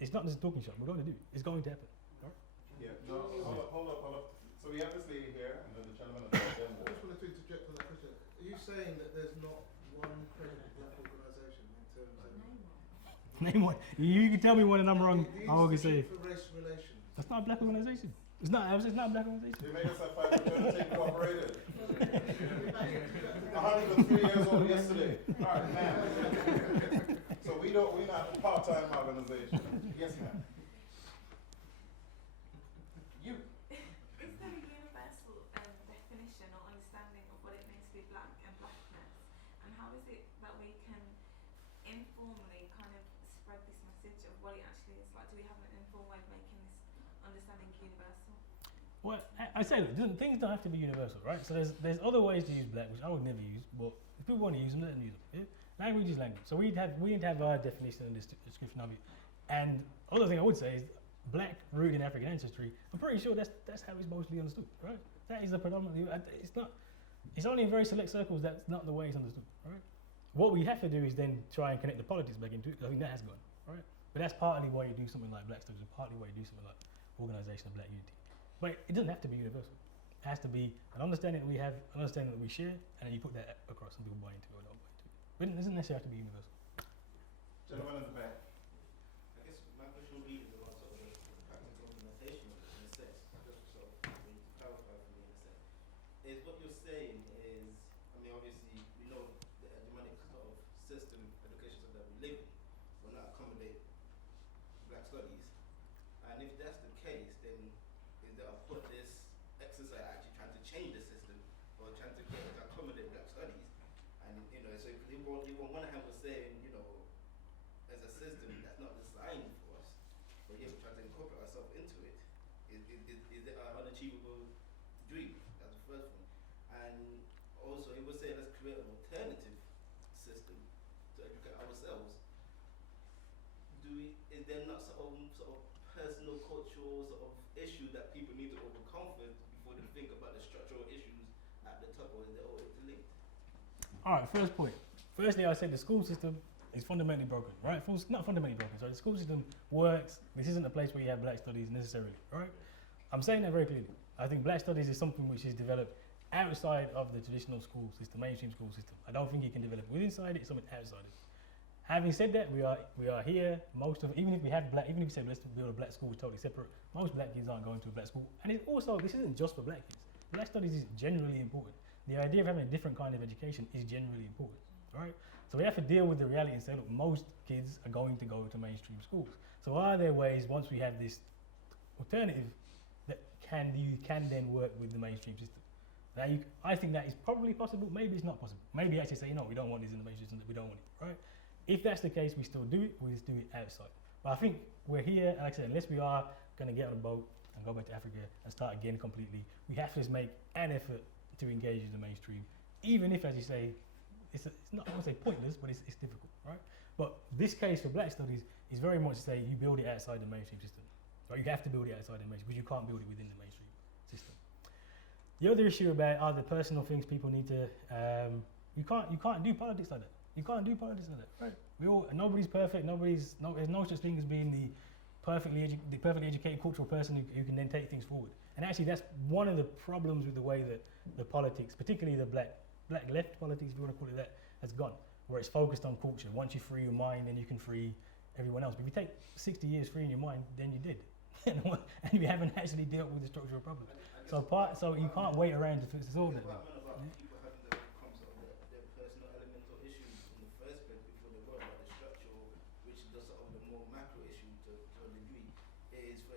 it's not just a talking shop, we're going to do it. It's going to happen. Right? Yeah, no, hold up. So we have this lady here, and then the gentleman at the back. I just wanted to interject on that question. Are you saying that there's not one credible black organisation in terms of... Name one. You can tell me one and I'm wrong. The I can say Institute for Race Relations. that's not a black organisation. It's not a black organisation. They made us a 520 Incorporated. 103 years old yesterday. All right, ma'am. So we're not a part-time organization. Yes, ma'am. You. Is there a universal definition or understanding of what it means to be black and blackness? And how is it that we can informally kind of spread this message of what it actually is? Like, do we have an informal way of making this understanding universal? Well, I say look, things don't have to be universal, right? So there's other ways to use black, which I would never use, but if people want to use them, let them use them. Yeah? Language is language. So we'd have our definition and description of it. And other thing I would say is black rooted in African ancestry. I'm pretty sure that's how it's mostly understood, right? That is the predominantly. It's not. It's only in very select circles that's not the way it's understood. Right. What we have to do is then try and connect the politics back into it. I think that has gone. Right. But that's partly why you do something like Black Studies, and partly why you do something like Organisation of Black Unity. But it doesn't have to be universal. It has to be an understanding that we have, an understanding that we share, and then you put that across and people buy into it or don't buy into it. But it doesn't necessarily have to be universal. Gentleman in the back. I guess my question would be about sort of the practical implementation of it in a sense, just sort of for you to clarify for me in a sense. Is what you're saying is, I mean, obviously we know the hegemonic sort of system, education system that we live in will not accommodate Black studies. And if that's the case, then is there a pointless exercise actually trying to change the system or trying to get it to accommodate Black studies? And you know, so if on one hand we're saying, you know, as a system that's not designed for us, but yet we're trying to incorporate ourselves into it, is it an unachievable dream? That's the first one. And also, if we're saying let's create an alternative system to educate ourselves, is there not sort of personal, cultural sort of issue that people need to overcome first before they think about the structural issues at the top, or is it all interlinked? All right, first point. Firstly, I said the school system is fundamentally broken, right? Not fundamentally broken. So the school system works. This isn't a place where you have Black studies necessarily, right? I'm saying that very clearly. I think Black studies is something which is developed outside of the traditional school system, mainstream school system. I don't think you can develop within it. It's something outside it. Having said that, we are here. Even if we say let's build a Black school, it's totally separate. Most Black kids aren't going to a Black school, and it's also this isn't just for Black kids. Black studies is generally important. The idea of having a different kind of education is generally important, right? So we have to deal with the reality and say, look, most kids are going to go to mainstream schools. So are there ways, once we have this alternative, that you can then work with the mainstream system? Now, I think that is probably possible. Maybe it's not possible. Maybe actually say, we don't want this in the mainstream system. We don't want it, right? If that's the case, we still do it. We just do it outside. But I think we're here, like I said, unless we are going to get on a boat and go back to Africa and start again completely, we have to just make an effort to engage in the mainstream, even if, as you say, it's not, I won't say pointless, but it's difficult, right? But this case for Black studies is very much to say you build it outside the mainstream system. Right? You have to build it outside the mainstream, because you can't build it within the mainstream system. The other issue about are the personal things people need to, you can't do politics like that. You can't do politics like that, right? Nobody's perfect. There's no such thing as being the perfectly educated cultural person who can then take things forward. And actually, that's one of the problems with the way that the politics, particularly the black left politics, if you want to call it that, has gone, where it's focused on culture. Once you free your mind, then you can free everyone else. But if you take 60 years freeing your mind, then you did, and you haven't actually dealt with the structural problem. So you can't wait around to fix this all that. People having the concept of their personal elemental issues in the first place before they worry about the structural, which is the sort of the more macro issue to a degree, is for,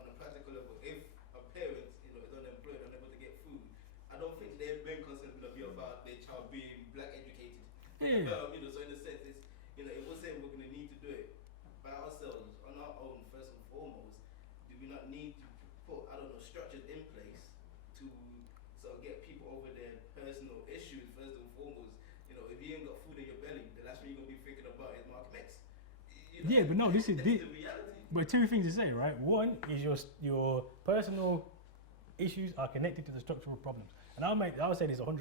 on a practical level, if a parent, is unemployed, unable to get food, I don't think their main concern is going to be about their child being Black educated. Yeah. So in a sense, it's, if we're saying we're going to need to do it by ourselves, on our own, first and foremost, do we not need to put, structures in place to sort of get people over their personal issues first and foremost? If you ain't got food in your belly, the last thing you're going to be thinking about is Malcolm X. Yeah, but no, this is the reality. But two things to say, right? One is your personal issues are connected to the structural problems. And I'll say this 100%.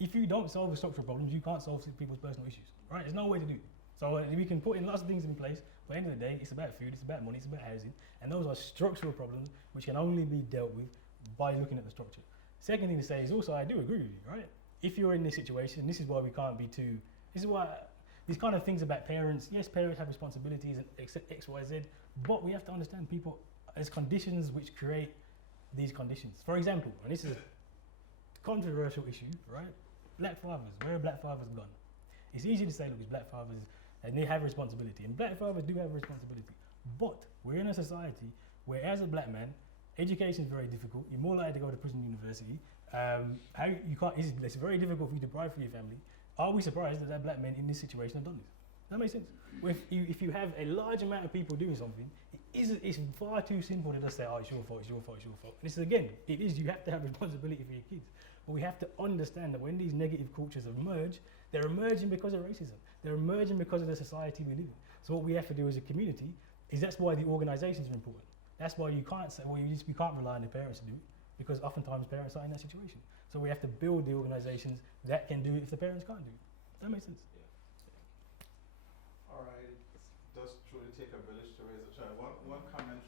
If you don't solve the structural problems, you can't solve people's personal issues, right? There's no way to do it. So we can put in lots of things in place, but at the end of the day, it's about food, it's about money, it's about housing, and those are structural problems which can only be dealt with by looking at the structure. Second thing to say is also, I do agree with you, right? If you're in this situation, this is why we can't be too, this is why these kind of things about parents, yes, parents have responsibilities and X, Y, Z, but we have to understand people as conditions which create these conditions. For example, and this is a controversial issue, right? Black fathers, where are Black fathers gone? It's easy to say, look, it's Black fathers and they have responsibility, and Black fathers do have responsibility. But we're in a society where, as a Black man, education is very difficult. You're more likely to go to prison, university. It's very difficult for you to provide for your family. Are we surprised that Black men in this situation have done this? That makes sense. If you have a large amount of people doing something, it's far too simple to just say, it's your fault, it's your fault, it's your fault. And this is, again, you have to have responsibility for your kids. But we have to understand that when these negative cultures emerge, they're emerging because of racism. They're emerging because of the society we live in. So what we have to do as a community is, that's why the organisations are important. That's why you can't say, we can't rely on the parents to do it, because oftentimes parents are in that situation. So we have to build the organisations that can do it if the parents can't do it. That makes sense. All right, it does truly take a village to raise a child. One comment,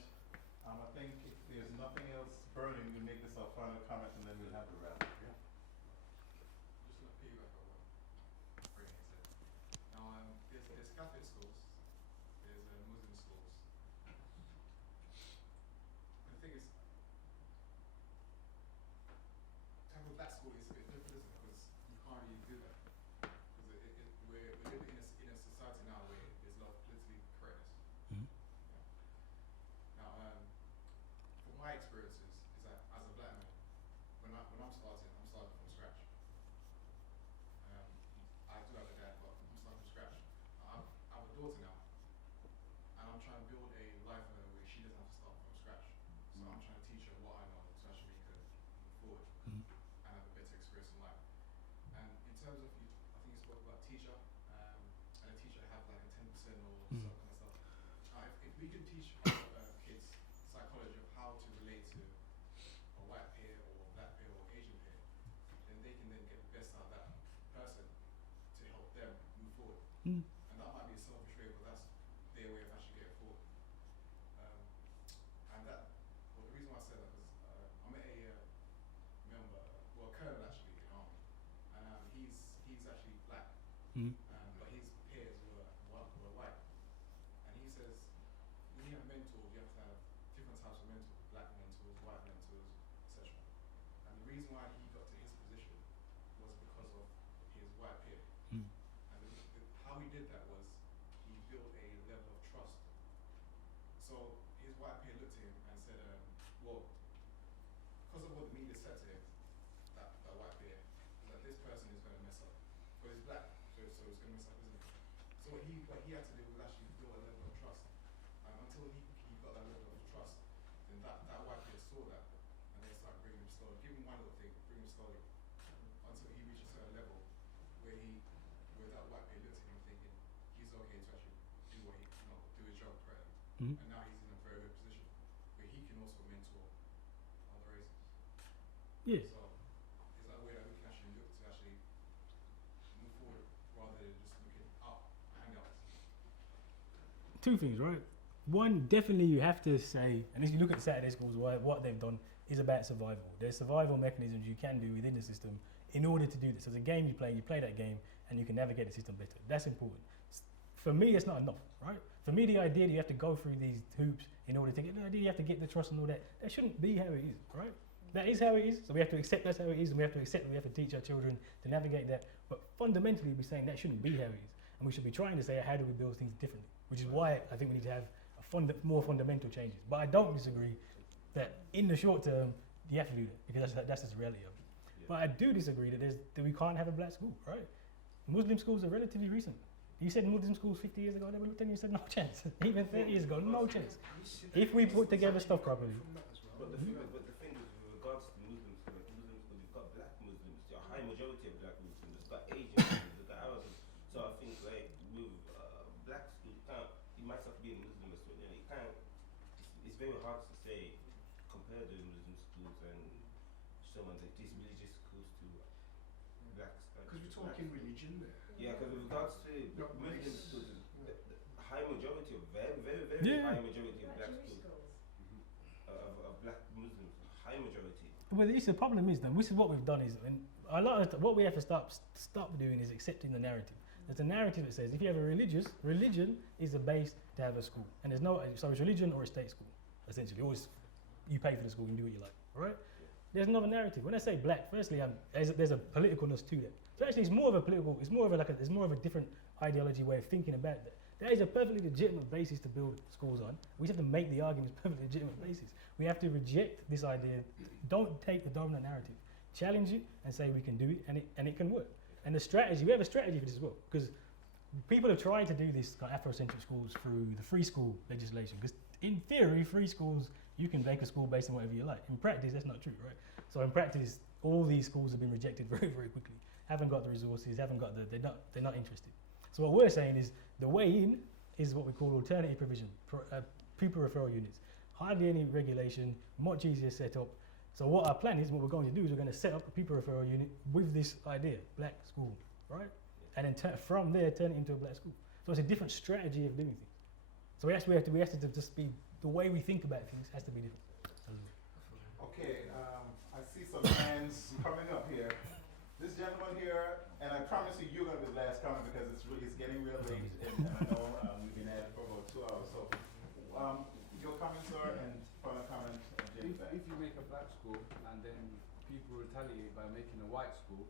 I think if there's nothing else burning, we make this our final comment and then we'll have the wrap. Yeah. Just to piggyback on what Brian said. Now, there's Catholic schools, there's Muslim schools. The thing is, to have a black school is a bit different, isn't it? Because you can't really do that. Because we're living in a society now where there's a lot of politically correctness. Mhm. Now, from my experiences, is that as a black man, when I'm starting from scratch. I do have a dad, but I'm starting from scratch. I have a daughter now, and I'm trying to build a life for her where she doesn't have to start from scratch. So I'm trying to teach her what I know to actually make her move forward Mhm. and have a better experience in life. And in terms of you, I think you spoke about teacher, and a teacher have like a 10% or some kind of stuff. If we can teach kids psychology of how to relate to a white peer or black peer or Asian peer, then they can then get the best out of that person to help them move forward. Mm. And that might be a selfish way, but that's their way of actually getting forward. And that, well, the reason why I said that was I met a member, well, a colonel actually in army, and he's actually black, Mhm. but his peers were white. And he says, when you have mentors, you have to have different types of mentors, black mentors, white mentors, etc. And the reason why he got to his position was because of his white peer. Mm. And how he did that was he built a level of trust. So his white peer looked at him and said, well, because of what the media said to him, that white peer, that this person is going to mess up. But he's black, so it's going to mess up, isn't it? So what he had to do was actually build a level of trust. And until he got that level of trust, then that white peer saw that, and they started bringing him slowly. Give him one little thing, bring him slowly, until he reached a certain level where that white peer looked at him thinking he's okay to actually do his job correctly. Mhm. And now he's in a very good position where he can also mentor other races. Yeah. So is that a way that we can actually look to actually move forward rather than just looking up handouts? Two things, right? One, definitely you have to say, and if you look at Saturday schools, what they've done is about survival. There's survival mechanisms you can do within the system in order to do this. As a game you play that game, and you can navigate the system better. That's important. For me, it's not enough, right? For me, the idea that you have to go through these hoops in order to get the idea you have to get the trust and all that, that shouldn't be how it is, right? That is how it is, so we have to accept that's how it is, and we have to accept that we have to teach our children to navigate that. But fundamentally, we're saying that shouldn't be how it is, and we should be trying to say how do we build things differently, which is why I think we need to have more fundamental changes. But I don't disagree that in the short term you have to do that because that's just the reality of it. Yeah. But I do disagree that we can't have a black school, right? Muslim schools are relatively recent. You said Muslim schools 50 years ago, they were looked at and you said no chance. Even 30 years ago, no chance. If we put together stuff properly. But the thing is, with regards to Muslims, you've got black Muslims, a high majority of black Muslims, you've got Asian Muslims, you've got Arabs. So I think like with black schools, you might have to be a Muslim as well. It's very hard to say compare the Muslim schools and some of these religious schools to black. Because we're talking religion there. Yeah, because with regards to Not Muslim race. schools, the high majority of very Yeah. high majority of black Jewish schools. schools. Of black Muslims, high majority. Well, the problem is, then, this is what we've done is, and a lot of what we have to stop doing is accepting the narrative. There's a narrative that says if you have a religion is the base to have a school, and there's no, so it's religion or a state school, essentially. Always, you pay for the school, you do what you like, right? There's another narrative. When I say black, firstly, there's a politicalness to that. So actually, it's more of a different ideology way of thinking about that. That is a perfectly legitimate basis to build schools on. We just have to make the arguments perfectly legitimate basis. We have to reject this idea. Don't take the dominant narrative. Challenge it and say we can do it, and it can work. And the strategy, we have a strategy for this as well, because people have tried to do this kind of Afrocentric schools through the free school legislation. Because in theory, free schools, you can make a school based on whatever you like. In practice, that's not true, right? So in practice, all these schools have been rejected very, very quickly. Haven't got the resources, they're not interested. So what we're saying is the way in is what we call alternative provision, pupil referral units. Hardly any regulation, much easier set up. So what our plan is, what we're going to do is we're going to set up a people referral unit with this idea, black school, right? And then from there, turn it into a black school. So it's a different strategy of doing things. So we have to just be, the way we think about things has to be different. Okay, I see some hands coming up here. This gentleman here, and I promise you, you're going to be the last comment because it's getting real late, and I know we've been at it for about 2 hours. So, your comment, sir, and final comment, James. If you make a black school and then people retaliate by making a white school,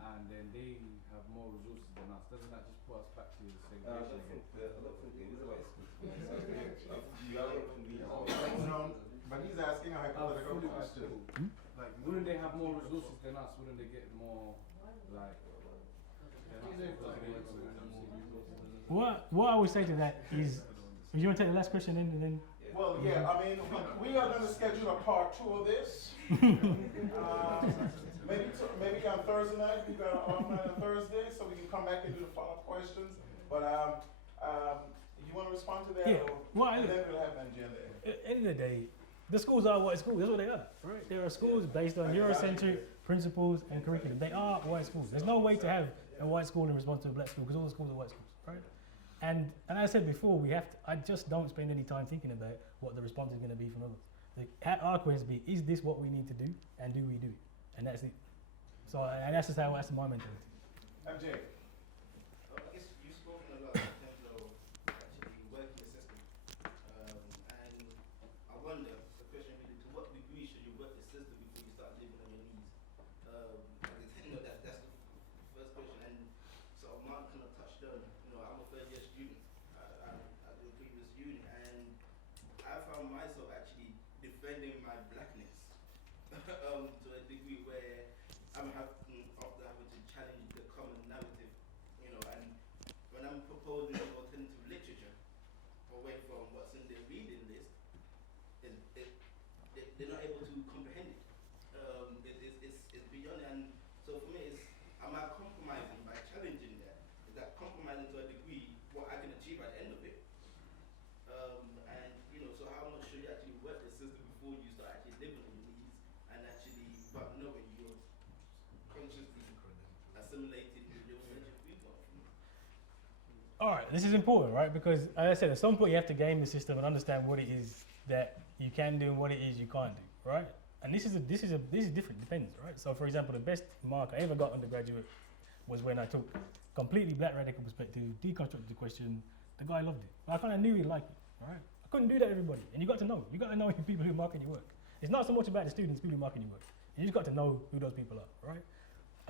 and then they have more resources than us, doesn't that just put us back to the same I place? don't think it is a white school. You are No, but he's asking a hypothetical fully question. understood. Like, wouldn't they have more resources than us? Wouldn't they get more, like, What I would say to that is, you want to take the last question and then? Well, yeah, I mean, we are going to schedule a part 2 of this. Maybe on Thursday night, we've got an off night on Thursday, so we can come back and do the follow-up questions. But you want to respond to that? Yeah. Or, and then we'll have an agenda. At the end of the day, the schools are white schools. That's what they are, right? There are schools based on Eurocentric principles and curriculum. They are white schools. There's no way to have a white school in response to a black school because all the schools are white schools, right? And as I said before, I just don't spend any time thinking about what the response is going to be from others. Our question is, is this what we need to do, and do we do it? And that's it. So, and that's just how, that's my mentality. MJ. I guess you've spoken a lot in terms of actually working the system. And I wonder, the question really, to what degree should you work the system before you start living on your knees? That's the first question. And sort of Martin kind of touched on, I'm a third-year student at the previous uni, and I found myself actually defending my blackness to a degree where I'm often having to challenge the common narrative, and when I'm proposing alternative literature away from what's in their reading list, they're not able to comprehend it. It's beyond, and so for me, am I compromising by challenging that? Is that compromising to a degree what I can achieve at the end of it? And so how much should you actually work the system before you start actually living on your knees and actually, but knowing you're consciously assimilated with your central viewpoint? All right, this is important, right? Because as I said, at some point you have to game the system and understand what it is that you can do and what it is you can't do, right? And this is different, depends, right? So for example, the best mark I ever got undergraduate was when I took completely black radical perspective, deconstructed the question. The guy loved it. I kind of knew he'd like it, right? I couldn't do that to everybody, and you got to know your people who are marking your work. It's not so much about the students, people who are marking your work. You just got to know who those people are, right?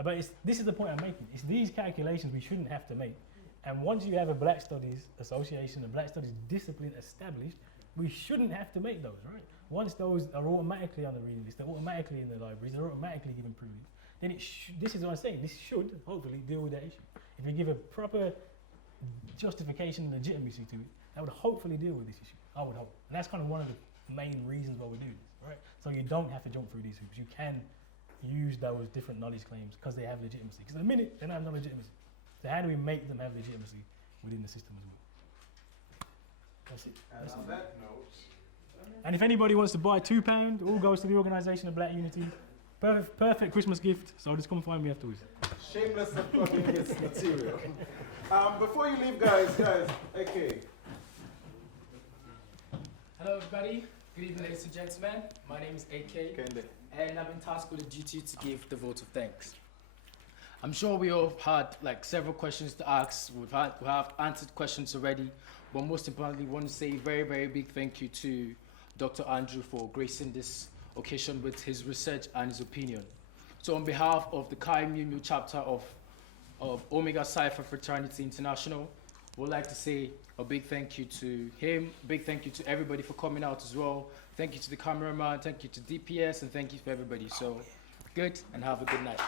But this is the point I'm making. It's these calculations we shouldn't have to make. And once you have a Black Studies Association, a Black Studies discipline established, we shouldn't have to make those, right? Once those are automatically on the reading list, they're automatically in the libraries, they're automatically given privilege, then this is what I'm saying, this should hopefully deal with that issue. If you give a proper justification and legitimacy to it, that would hopefully deal with this issue, I would hope. And that's kind of one of the main reasons why we do this, right? So you don't have to jump through these hoops. You can use those different knowledge claims because they have legitimacy. Because at the minute, they don't have no legitimacy. So how do we make them have legitimacy within the system as well? That's it. And on that note, and if anybody wants to buy £2, all goes to the Organisation of Black Unity. Perfect Christmas gift, so just come find me afterwards. shameless plugging his material. Before you leave, guys, AK. Hello everybody, good evening ladies and gentlemen. My name is AK and I've been tasked with the duty to give the vote of thanks. I'm sure we all had like several questions to ask. We have answered questions already, but most importantly, we want to say a very, very big thank you to Dr. Andrew for gracing this occasion with his research and his opinion. So on behalf of the Chi Mu Mu chapter of Omega Psi Phi Fraternity International, we'd like to say a big thank you to him, big thank you to everybody for coming out as well. Thank you to the cameraman, thank you to DPS, and thank you for everybody. So good, and have a good night.